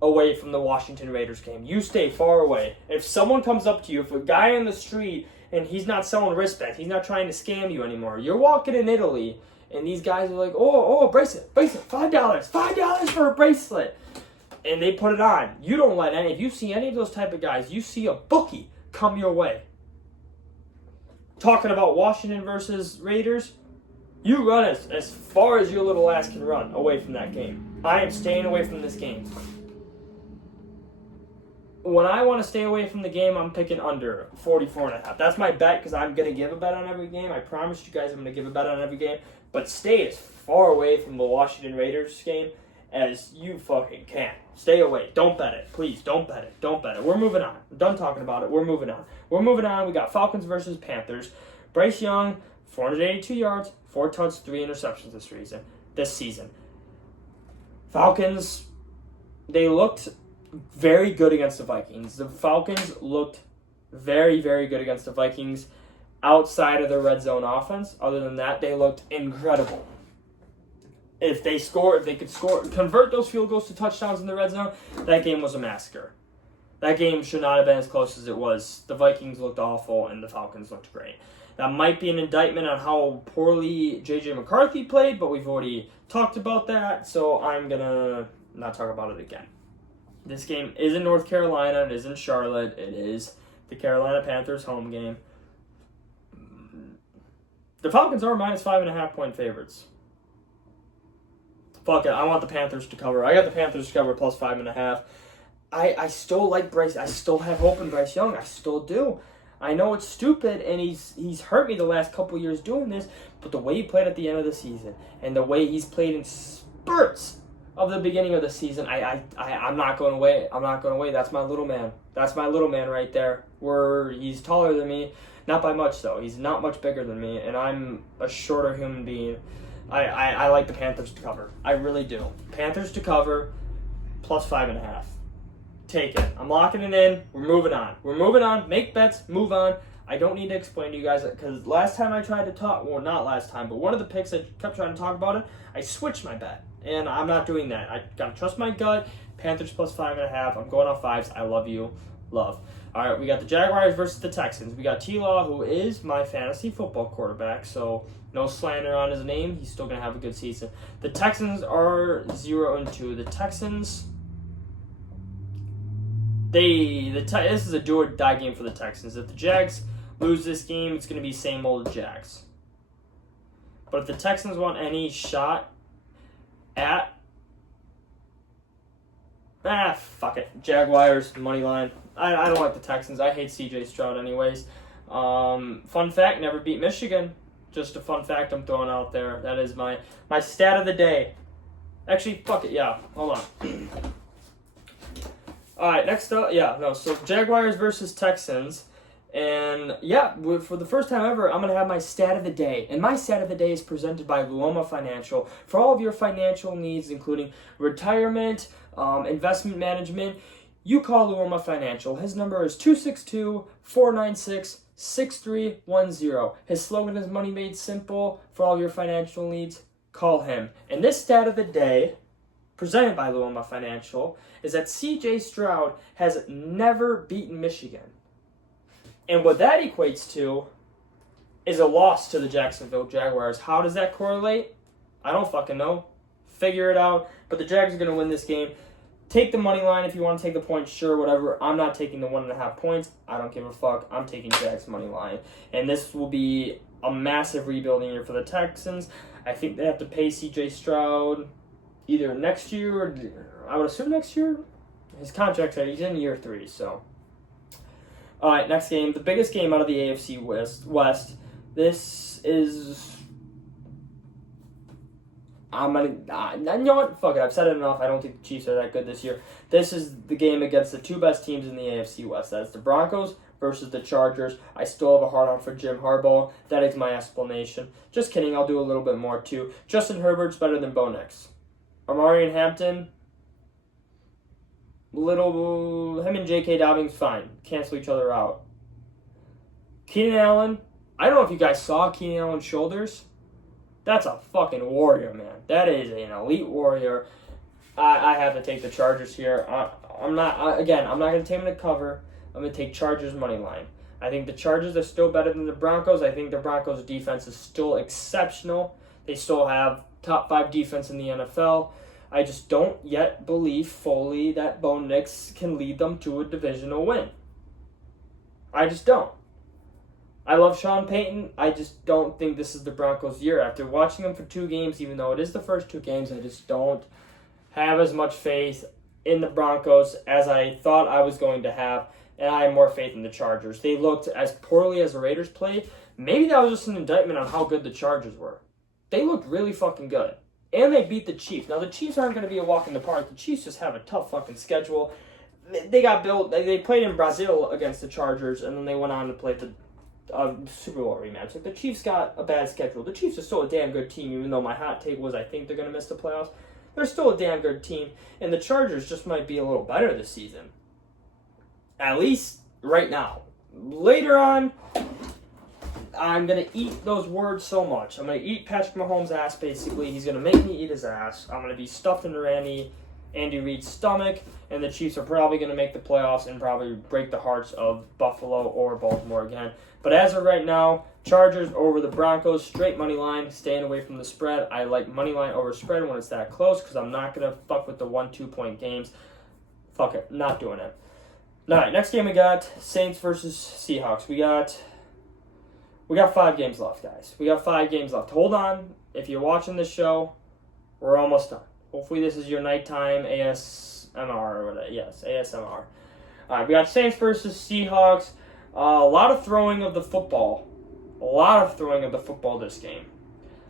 away from the Washington Raiders game. You stay far away. If someone comes up to you, if a guy in the street and he's not selling wristbands, he's not trying to scam you anymore. You're walking in Italy and these guys are like, oh, bracelet, $5 for a bracelet. And they put it on. You don't let if you see any of those type of guys, you see a bookie come your way. Talking about Washington versus Raiders, You run as far as your little ass can run away from that game. I am staying away from this game. When I want to stay away from the game, I'm picking under 44.5. That's my bet because I'm going to give a bet on every game. I promised you guys I'm going to give a bet on every game. But stay as far away from the Washington Raiders game as you fucking can. Stay away. Don't bet it. Please, don't bet it. Don't bet it. We're moving on. I'm done talking about it. We're moving on. We got Falcons versus Panthers. Bryce Young, 482 yards, 4 touchdowns, 3 interceptions this season. Falcons, they looked very good against the Vikings. The Falcons looked very, very good against the Vikings outside of their red zone offense. Other than that, they looked incredible. If they could convert those field goals to touchdowns in the red zone, that game was a massacre. That game should not have been as close as it was. The Vikings looked awful and the Falcons looked great. That might be an indictment on how poorly J.J. McCarthy played, but we've already talked about that, so I'm going to not talk about it again. This game is in North Carolina. It is in Charlotte. It is the Carolina Panthers home game. The Falcons are minus 5.5 point favorites. Fuck it. I want the Panthers to cover. I got the Panthers to cover plus 5.5. I still like Bryce. I still have hope in Bryce Young. I still do. I know it's stupid, and he's hurt me the last couple years doing this, but the way he played at the end of the season and the way he's played in spurts of the beginning of the season, I'm not going away. I'm not going away. That's my little man. That's my little man right there. He's taller than me. Not by much, though. He's not much bigger than me, and I'm a shorter human being. I like the Panthers to cover. I really do. Panthers to cover, plus 5.5. Take it. I'm locking it in. We're moving on. Make bets. Move on. I don't need to explain to you guys because last time I tried to talk, well, not last time, but one of the picks I kept trying to talk about it, I switched my bet. And I'm not doing that. I gotta trust my gut. Panthers plus 5.5. I'm going off 5s. I love you. Love. All right, we got the Jaguars versus the Texans. We got T-Law, who is my fantasy football quarterback, so no slander on his name. He's still going to have a good season. The Texans are 0-2. The Texans, this is a do-or-die game for the Texans. If the Jags lose this game, it's going to be same old Jags. But if the Texans want any shot at fuck it. Jaguars, money line. I don't like the Texans. I hate C.J. Stroud anyways. Fun fact, never beat Michigan. Just a fun fact I'm throwing out there. That is my stat of the day. Actually, fuck it, yeah. Hold on. Alright, next up, so Jaguars versus Texans. And yeah, for the first time ever, I'm going to have my stat of the day. And my stat of the day is presented by Luoma Financial. For all of your financial needs, including retirement, investment management, you call Luoma Financial. His number is 262-496-6310. His slogan is Money Made Simple. For all your financial needs, call him. And this stat of the day, presented by Luoma Financial, is that C.J. Stroud has never beaten Michigan. And what that equates to is a loss to the Jacksonville Jaguars. How does that correlate? I don't fucking know. Figure it out. But the Jags are going to win this game. Take the money line if you want to take the points, sure, whatever. I'm not taking the 1.5 points. I don't give a fuck. I'm taking Jags money line. And this will be a massive rebuilding year for the Texans. I think they have to pay C.J. Stroud either next year or I would assume next year. His contract, he's in year 3, so. All right, next game. The biggest game out of the AFC West. This is... you know what? Fuck it. I've said it enough. I don't think the Chiefs are that good this year. This is the game against the 2 best teams in the AFC West. That's the Broncos versus the Chargers. I still have a hard-on for Jim Harbaugh. That is my explanation. Just kidding. I'll do a little bit more, too. Justin Herbert's better than Bo Nix. Amari and Hampton... him and J.K. Dobbins, fine. Cancel each other out. Keenan Allen, I don't know if you guys saw Keenan Allen's shoulders. That's a fucking warrior, man. That is an elite warrior. I have to take the Chargers here. I'm not going to take them to cover. I'm going to take Chargers money line. I think the Chargers are still better than the Broncos. I think the Broncos' defense is still exceptional. They still have top 5 defense in the NFL. I just don't yet believe fully that Bo Nix can lead them to a divisional win. I just don't. I love Sean Payton. I just don't think this is the Broncos' year. After watching them for 2 games, even though it is the first 2 games, I just don't have as much faith in the Broncos as I thought I was going to have, and I have more faith in the Chargers. They looked as poorly as the Raiders played. Maybe that was just an indictment on how good the Chargers were. They looked really fucking good. And they beat the Chiefs. Now, the Chiefs aren't going to be a walk in the park. The Chiefs just have a tough fucking schedule. They got built. They played in Brazil against the Chargers, and then they went on to play the Super Bowl rematch. Like, the Chiefs got a bad schedule. The Chiefs are still a damn good team, even though my hot take was I think they're going to miss the playoffs. They're still a damn good team, and the Chargers just might be a little better this season. At least right now. Later on, I'm going to eat those words so much. I'm going to eat Patrick Mahomes' ass, basically. He's going to make me eat his ass. I'm going to be stuffed into Andy Reid's stomach, and the Chiefs are probably going to make the playoffs and probably break the hearts of Buffalo or Baltimore again. But as of right now, Chargers over the Broncos, straight money line, staying away from the spread. I like money line over spread when it's that close because I'm not going to fuck with the 1-2 point games. Fuck it, not doing it. All right, next game we got Saints versus Seahawks. We got 5 games left, guys. We got 5 games left. Hold on. If you're watching this show, we're almost done. Hopefully this is your nighttime ASMR or whatever. Yes, ASMR. All right, we got Saints versus Seahawks. A lot of throwing of the football. This game.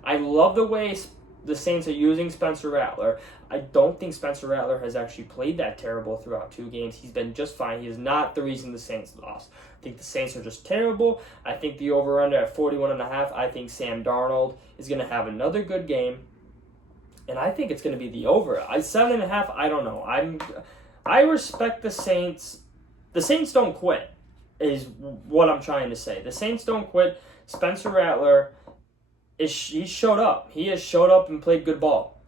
I love the way the Saints are using Spencer Rattler. I don't think Spencer Rattler has actually played that terrible throughout 2 games. He's been just fine. He is not the reason the Saints lost. I think the Saints are just terrible. I think the over-under at 41.5. I think Sam Darnold is going to have another good game. And I think it's going to be the over. 7.5, I don't know. I respect the Saints. The Saints don't quit, is what I'm trying to say. The Saints don't quit. Spencer Rattler, he showed up. He has showed up and played good ball.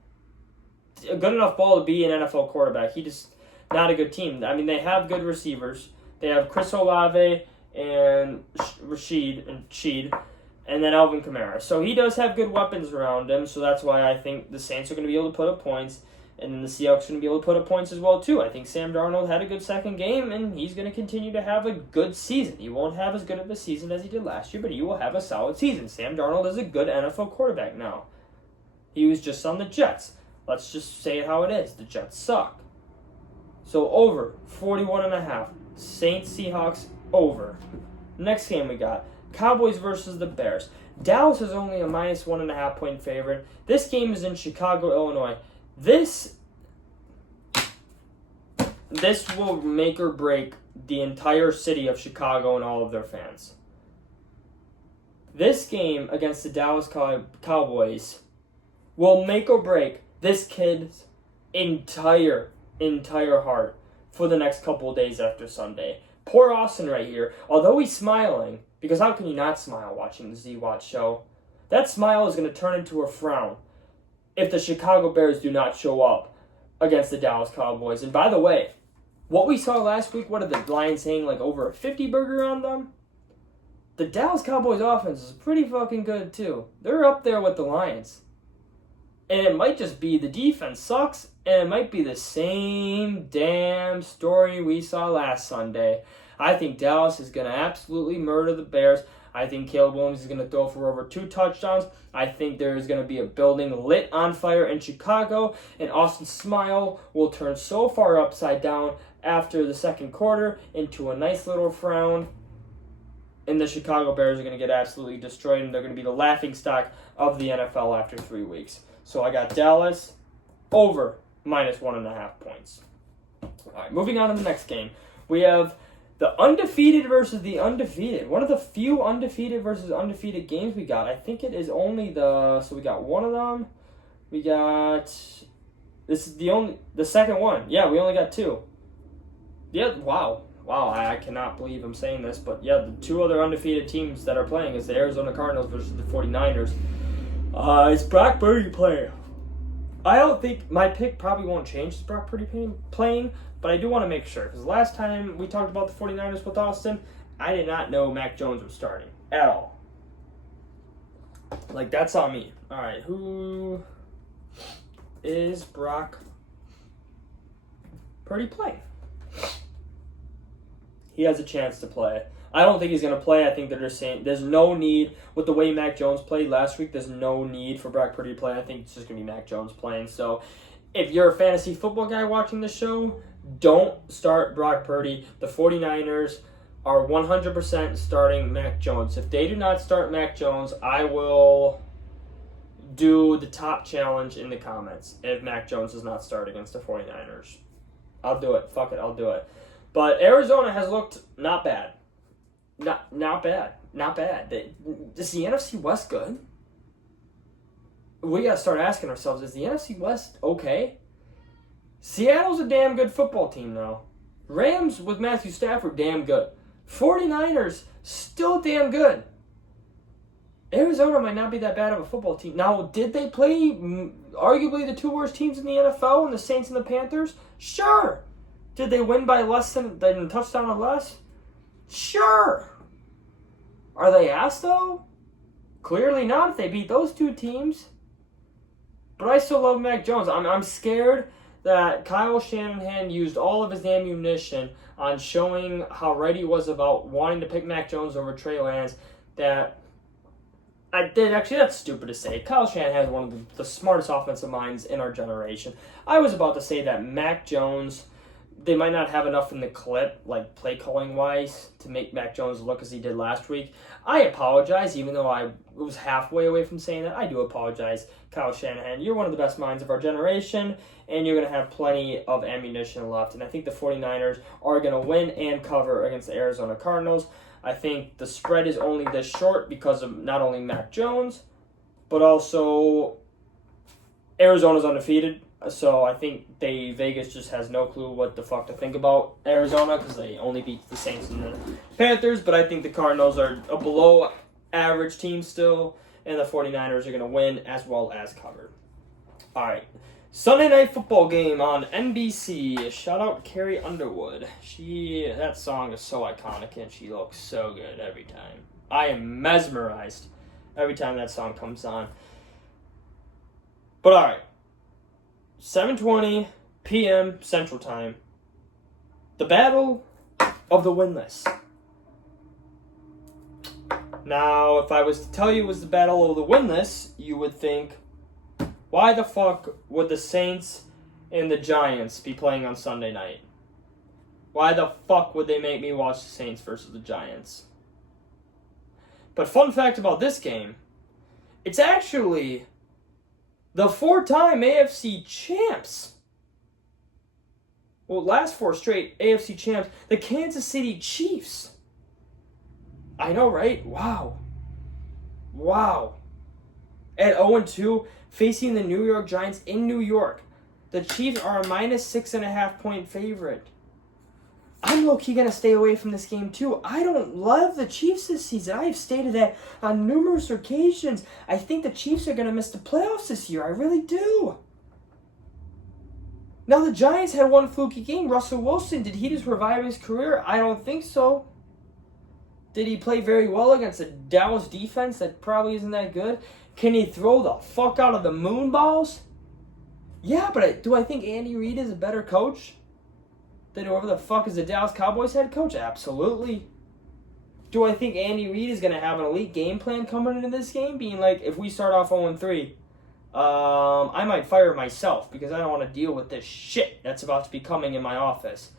A good enough ball to be an NFL quarterback. He just not a good team. I mean, they have good receivers. They have Chris Olave and Rashid and Sheed, and then Alvin Kamara. So he does have good weapons around him, so that's why I think the Saints are going to be able to put up points, and then the Seahawks are going to be able to put up points as well, too. I think Sam Darnold had a good second game, and he's going to continue to have a good season. He won't have as good of a season as he did last year, but he will have a solid season. Sam Darnold is a good NFL quarterback now. He was just on the Jets. Let's just say it how it is. The Jets suck. So over 41.5. Saints, Seahawks, over. Next game we got Cowboys versus the Bears. Dallas is only a minus 1.5 point favorite. This game is in Chicago, Illinois. This will make or break the entire city of Chicago and all of their fans. This game against the Dallas Cowboys will make or break this kid's entire heart for the next couple of days after Sunday. Poor Austin right here, although he's smiling, because how can you not smile watching the Zwat show? That smile is going to turn into a frown if the Chicago Bears do not show up against the Dallas Cowboys. And by the way, what we saw last week, what are the Lions saying, like over a 50 burger on them? The Dallas Cowboys offense is pretty fucking good too. They're up there with the Lions. And it might just be the defense sucks, and it might be the same damn story we saw last Sunday. I think Dallas is going to absolutely murder the Bears. I think Caleb Williams is going to throw for over 2 touchdowns. I think there is going to be a building lit on fire in Chicago, and Austin's smile will turn so far upside down after the second quarter into a nice little frown. And the Chicago Bears are going to get absolutely destroyed, and they're going to be the laughingstock of the NFL after 3 weeks. So I got Dallas over minus 1.5 points. All right, moving on to the next game. We have the undefeated versus the undefeated. One of the few undefeated versus undefeated games we got. I think it is only so we got one of them. This is the second one. Yeah, we only got 2. Yeah, wow, I cannot believe I'm saying this, but yeah, the 2 other undefeated teams that are playing is the Arizona Cardinals versus the 49ers. Is Brock Purdy playing? I don't think my pick probably won't change. Is Brock Purdy playing? But I do want to make sure, because last time we talked about the 49ers with Austin, I did not know Mac Jones was starting at all. Like, that's on me. All right, who is Brock Purdy playing? He has a chance to play. I don't think he's going to play. I think they're just saying there's no need, with the way Mac Jones played last week, there's no need for Brock Purdy to play. I think it's just going to be Mac Jones playing. So if you're a fantasy football guy watching the show, don't start Brock Purdy. The 49ers are 100% starting Mac Jones. If they do not start Mac Jones, I will do the top challenge in the comments if Mac Jones does not start against the 49ers. I'll do it. Fuck it, I'll do it. But Arizona has looked not bad. Not bad. Is the NFC West good? We got to start asking ourselves, is the NFC West okay? Seattle's a damn good football team now. Rams with Matthew Stafford, damn good. 49ers, still damn good. Arizona might not be that bad of a football team. Now, did they play arguably the two worst teams in the NFL and the Saints and the Panthers? Sure. Did they win by less than a touchdown or less? Sure. Are they ass, though? Clearly not if they beat those two teams. But I still love Mac Jones. I'm scared that Kyle Shanahan used all of his ammunition on showing how right he was about wanting to pick Mac Jones over Trey Lance. That's stupid to say. Kyle Shanahan is one of the smartest offensive minds in our generation. I was about to say that Mac Jones, they might not have enough in the clip, like play calling wise, to make Mac Jones look as he did last week. I apologize, even though I was halfway away from saying that. I do apologize, Kyle Shanahan. You're one of the best minds of our generation, and you're going to have plenty of ammunition left. And I think the 49ers are going to win and cover against the Arizona Cardinals. I think the spread is only this short because of not only Mac Jones, but also Arizona's undefeated. So I think Vegas just has no clue what the fuck to think about Arizona because they only beat the Saints and the Panthers. But I think the Cardinals are a below average team still, and the 49ers are going to win as well as cover. All right. Sunday Night Football game on NBC. Shout out Carrie Underwood. That song is so iconic and she looks so good every time. I am mesmerized every time that song comes on. But all right. 7:20 p.m. Central Time. The Battle of the Winless. Now, if I was to tell you it was the Battle of the Winless, you would think, why the fuck would the Saints and the Giants be playing on Sunday night? Why the fuck would they make me watch the Saints versus the Giants? But fun fact about this game, it's actually the 4-time AFC champs. Well, last 4 straight AFC champs, the Kansas City Chiefs. I know, right? Wow. At 0-2, facing the New York Giants in New York. The Chiefs are a -6.5 point favorite. I'm low-key going to stay away from this game, too. I don't love the Chiefs this season. I have stated that on numerous occasions. I think the Chiefs are going to miss the playoffs this year. I really do. Now, the Giants had one fluky game. Russell Wilson, did he just revive his career? I don't think so. Did he play very well against a Dallas defense that probably isn't that good? Can he throw the fuck out of the moon balls? Yeah, but do I think Andy Reid is a better coach than whoever the fuck is the Dallas Cowboys head coach? Absolutely. Do I think Andy Reid is going to have an elite game plan coming into this game? Being like, if we start off 0-3, I might fire myself because I don't want to deal with this shit that's about to be coming in my office.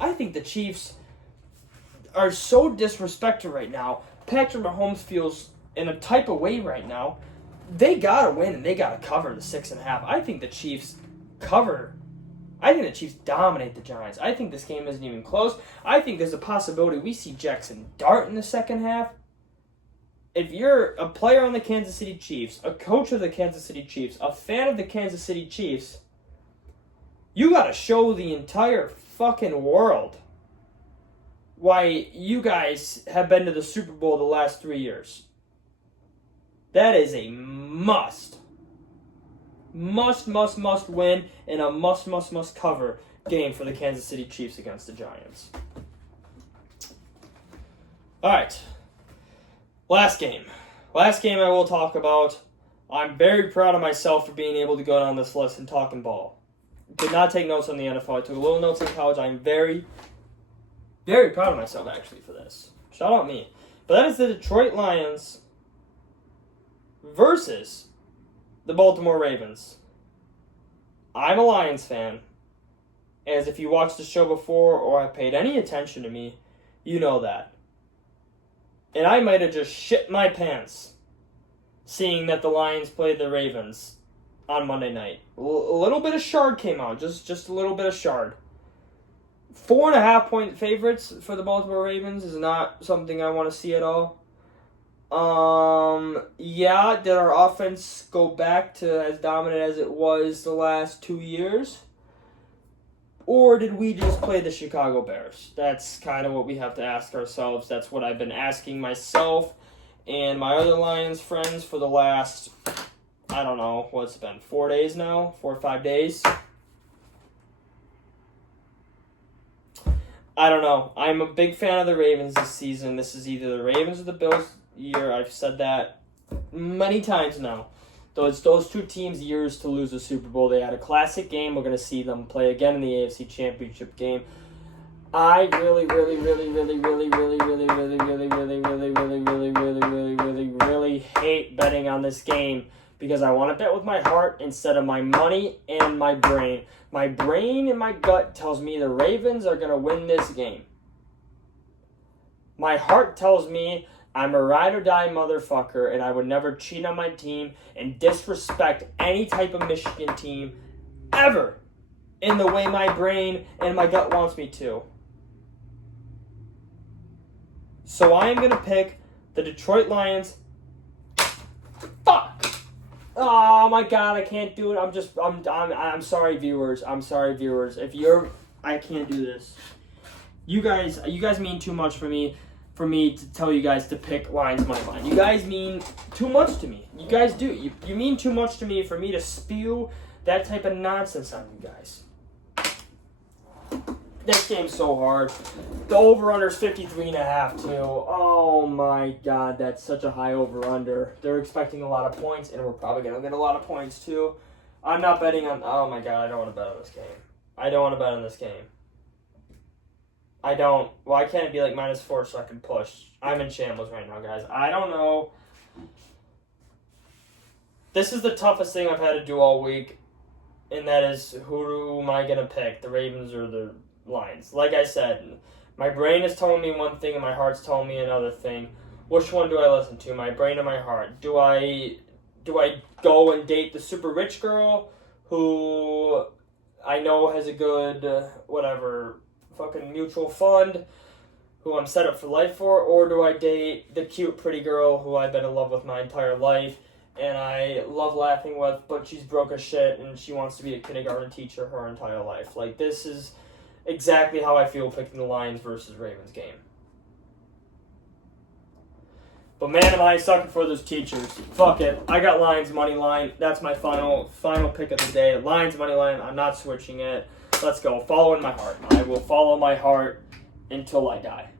I think the Chiefs are so disrespected right now. Patrick Mahomes feels in a type of way right now. They got to win and they got to cover the 6.5. I think the Chiefs cover. I think the Chiefs dominate the Giants. I think this game isn't even close. I think there's a possibility we see Jackson Dart in the second half. If you're a player on the Kansas City Chiefs, a coach of the Kansas City Chiefs, a fan of the Kansas City Chiefs, you got to show the entire fucking world why you guys have been to the Super Bowl the last 3 years. That is a must. Must win and a must cover game for the Kansas City Chiefs against the Giants. All right. Last game I will talk about. I'm very proud of myself for being able to go down this list and talking ball. Did not take notes on the NFL. I took a little notes in college. I'm very, very proud of myself, actually, for this. Shout out me. But that is the Detroit Lions versus the Baltimore Ravens. I'm a Lions fan. As if you watched the show before or have paid any attention to me, you know that. And I might have just shit my pants seeing that the Lions played the Ravens on Monday night. A little bit of shard came out, just a little bit of shard. 4.5-point favorites for the Baltimore Ravens is not something I want to see at all. Yeah, did our offense go back to as dominant as it was the last 2 years? Or did we just play the Chicago Bears? That's kind of what we have to ask ourselves. That's what I've been asking myself and my other Lions friends for the last, I don't know, what's it been, 4 days now? 4 or 5 days? I don't know. I'm a big fan of the Ravens this season. This is either the Ravens or the Bills year. I've said that many times now. Though it's those two teams' years to lose the Super Bowl. They had a classic game. We're going to see them play again in the AFC Championship game. I really hate betting on this game because I want to bet with my heart instead of my money and my brain. My brain and my gut tells me the Ravens are going to win this game. My heart tells me I'm a ride-or-die motherfucker, and I would never cheat on my team and disrespect any type of Michigan team ever in the way my brain and my gut wants me to. So I am going to pick the Detroit Lions. Fuck! Oh my god, I can't do it. I'm sorry, viewers. I'm sorry, viewers. I can't do this. You guys mean too much for me to tell you guys to pick Lions money line. You guys mean too much to me. You guys do. You mean too much to me for me to spew that type of nonsense on you guys. This game's so hard. The over-under is 53.5 too. Oh my god, that's such a high over-under. They're expecting a lot of points, and we're probably going to get a lot of points too. I'm not betting on... Oh my god, I don't want to bet on this game. I don't want to bet on this game. I don't... Why can't it be like -4 so I can push? I'm in shambles right now, guys. I don't know. This is the toughest thing I've had to do all week, and that is who am I going to pick? The Ravens or the Lions? Like I said, my brain is telling me one thing and my heart's telling me another thing. Which one do I listen to? My brain or my heart? Do I go and date the super rich girl who I know has a good fucking mutual fund who I'm set up for life for, or do I date the cute pretty girl who I've been in love with my entire life and I love laughing with, but she's broke as shit and she wants to be a kindergarten teacher her entire life? Like, this is exactly how I feel picking the Lions versus Ravens game. But man, am I sucking for those teachers. Fuck it. I got Lions money line. That's my final pick of the day. Lions money line. I'm not switching it. Let's go. Following my heart. I will follow my heart until I die.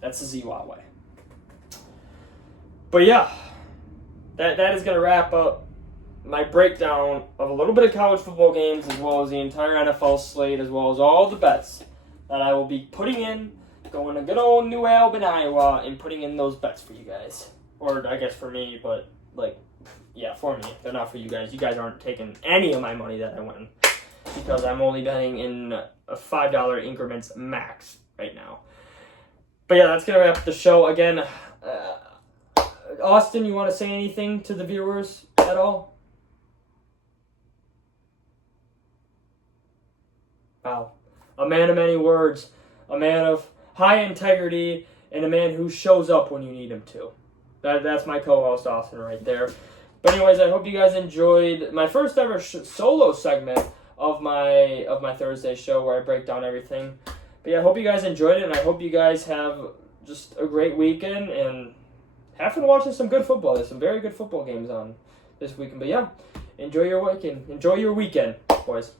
That's the Zwat way. But yeah, that is going to wrap up my breakdown of a little bit of college football games, as well as the entire NFL slate, as well as all the bets that I will be putting in, going to good old New Albany, Iowa, and putting in those bets for you guys. Or I guess for me, but for me. They're not for you guys. You guys aren't taking any of my money that I win, because I'm only betting in a $5 increments max right now. But yeah, that's going to wrap up the show. Again, Austin, you want to say anything to the viewers at all? Wow. A man of many words, a man of high integrity, and a man who shows up when you need him to. That's my co-host, Austin, right there. But anyways, I hope you guys enjoyed my first ever solo segment of my Thursday show where I break down everything. But yeah, I hope you guys enjoyed it, and I hope you guys have just a great weekend and have fun watching some good football. There's some very good football games on this weekend. But yeah, enjoy your weekend. Enjoy your weekend, boys.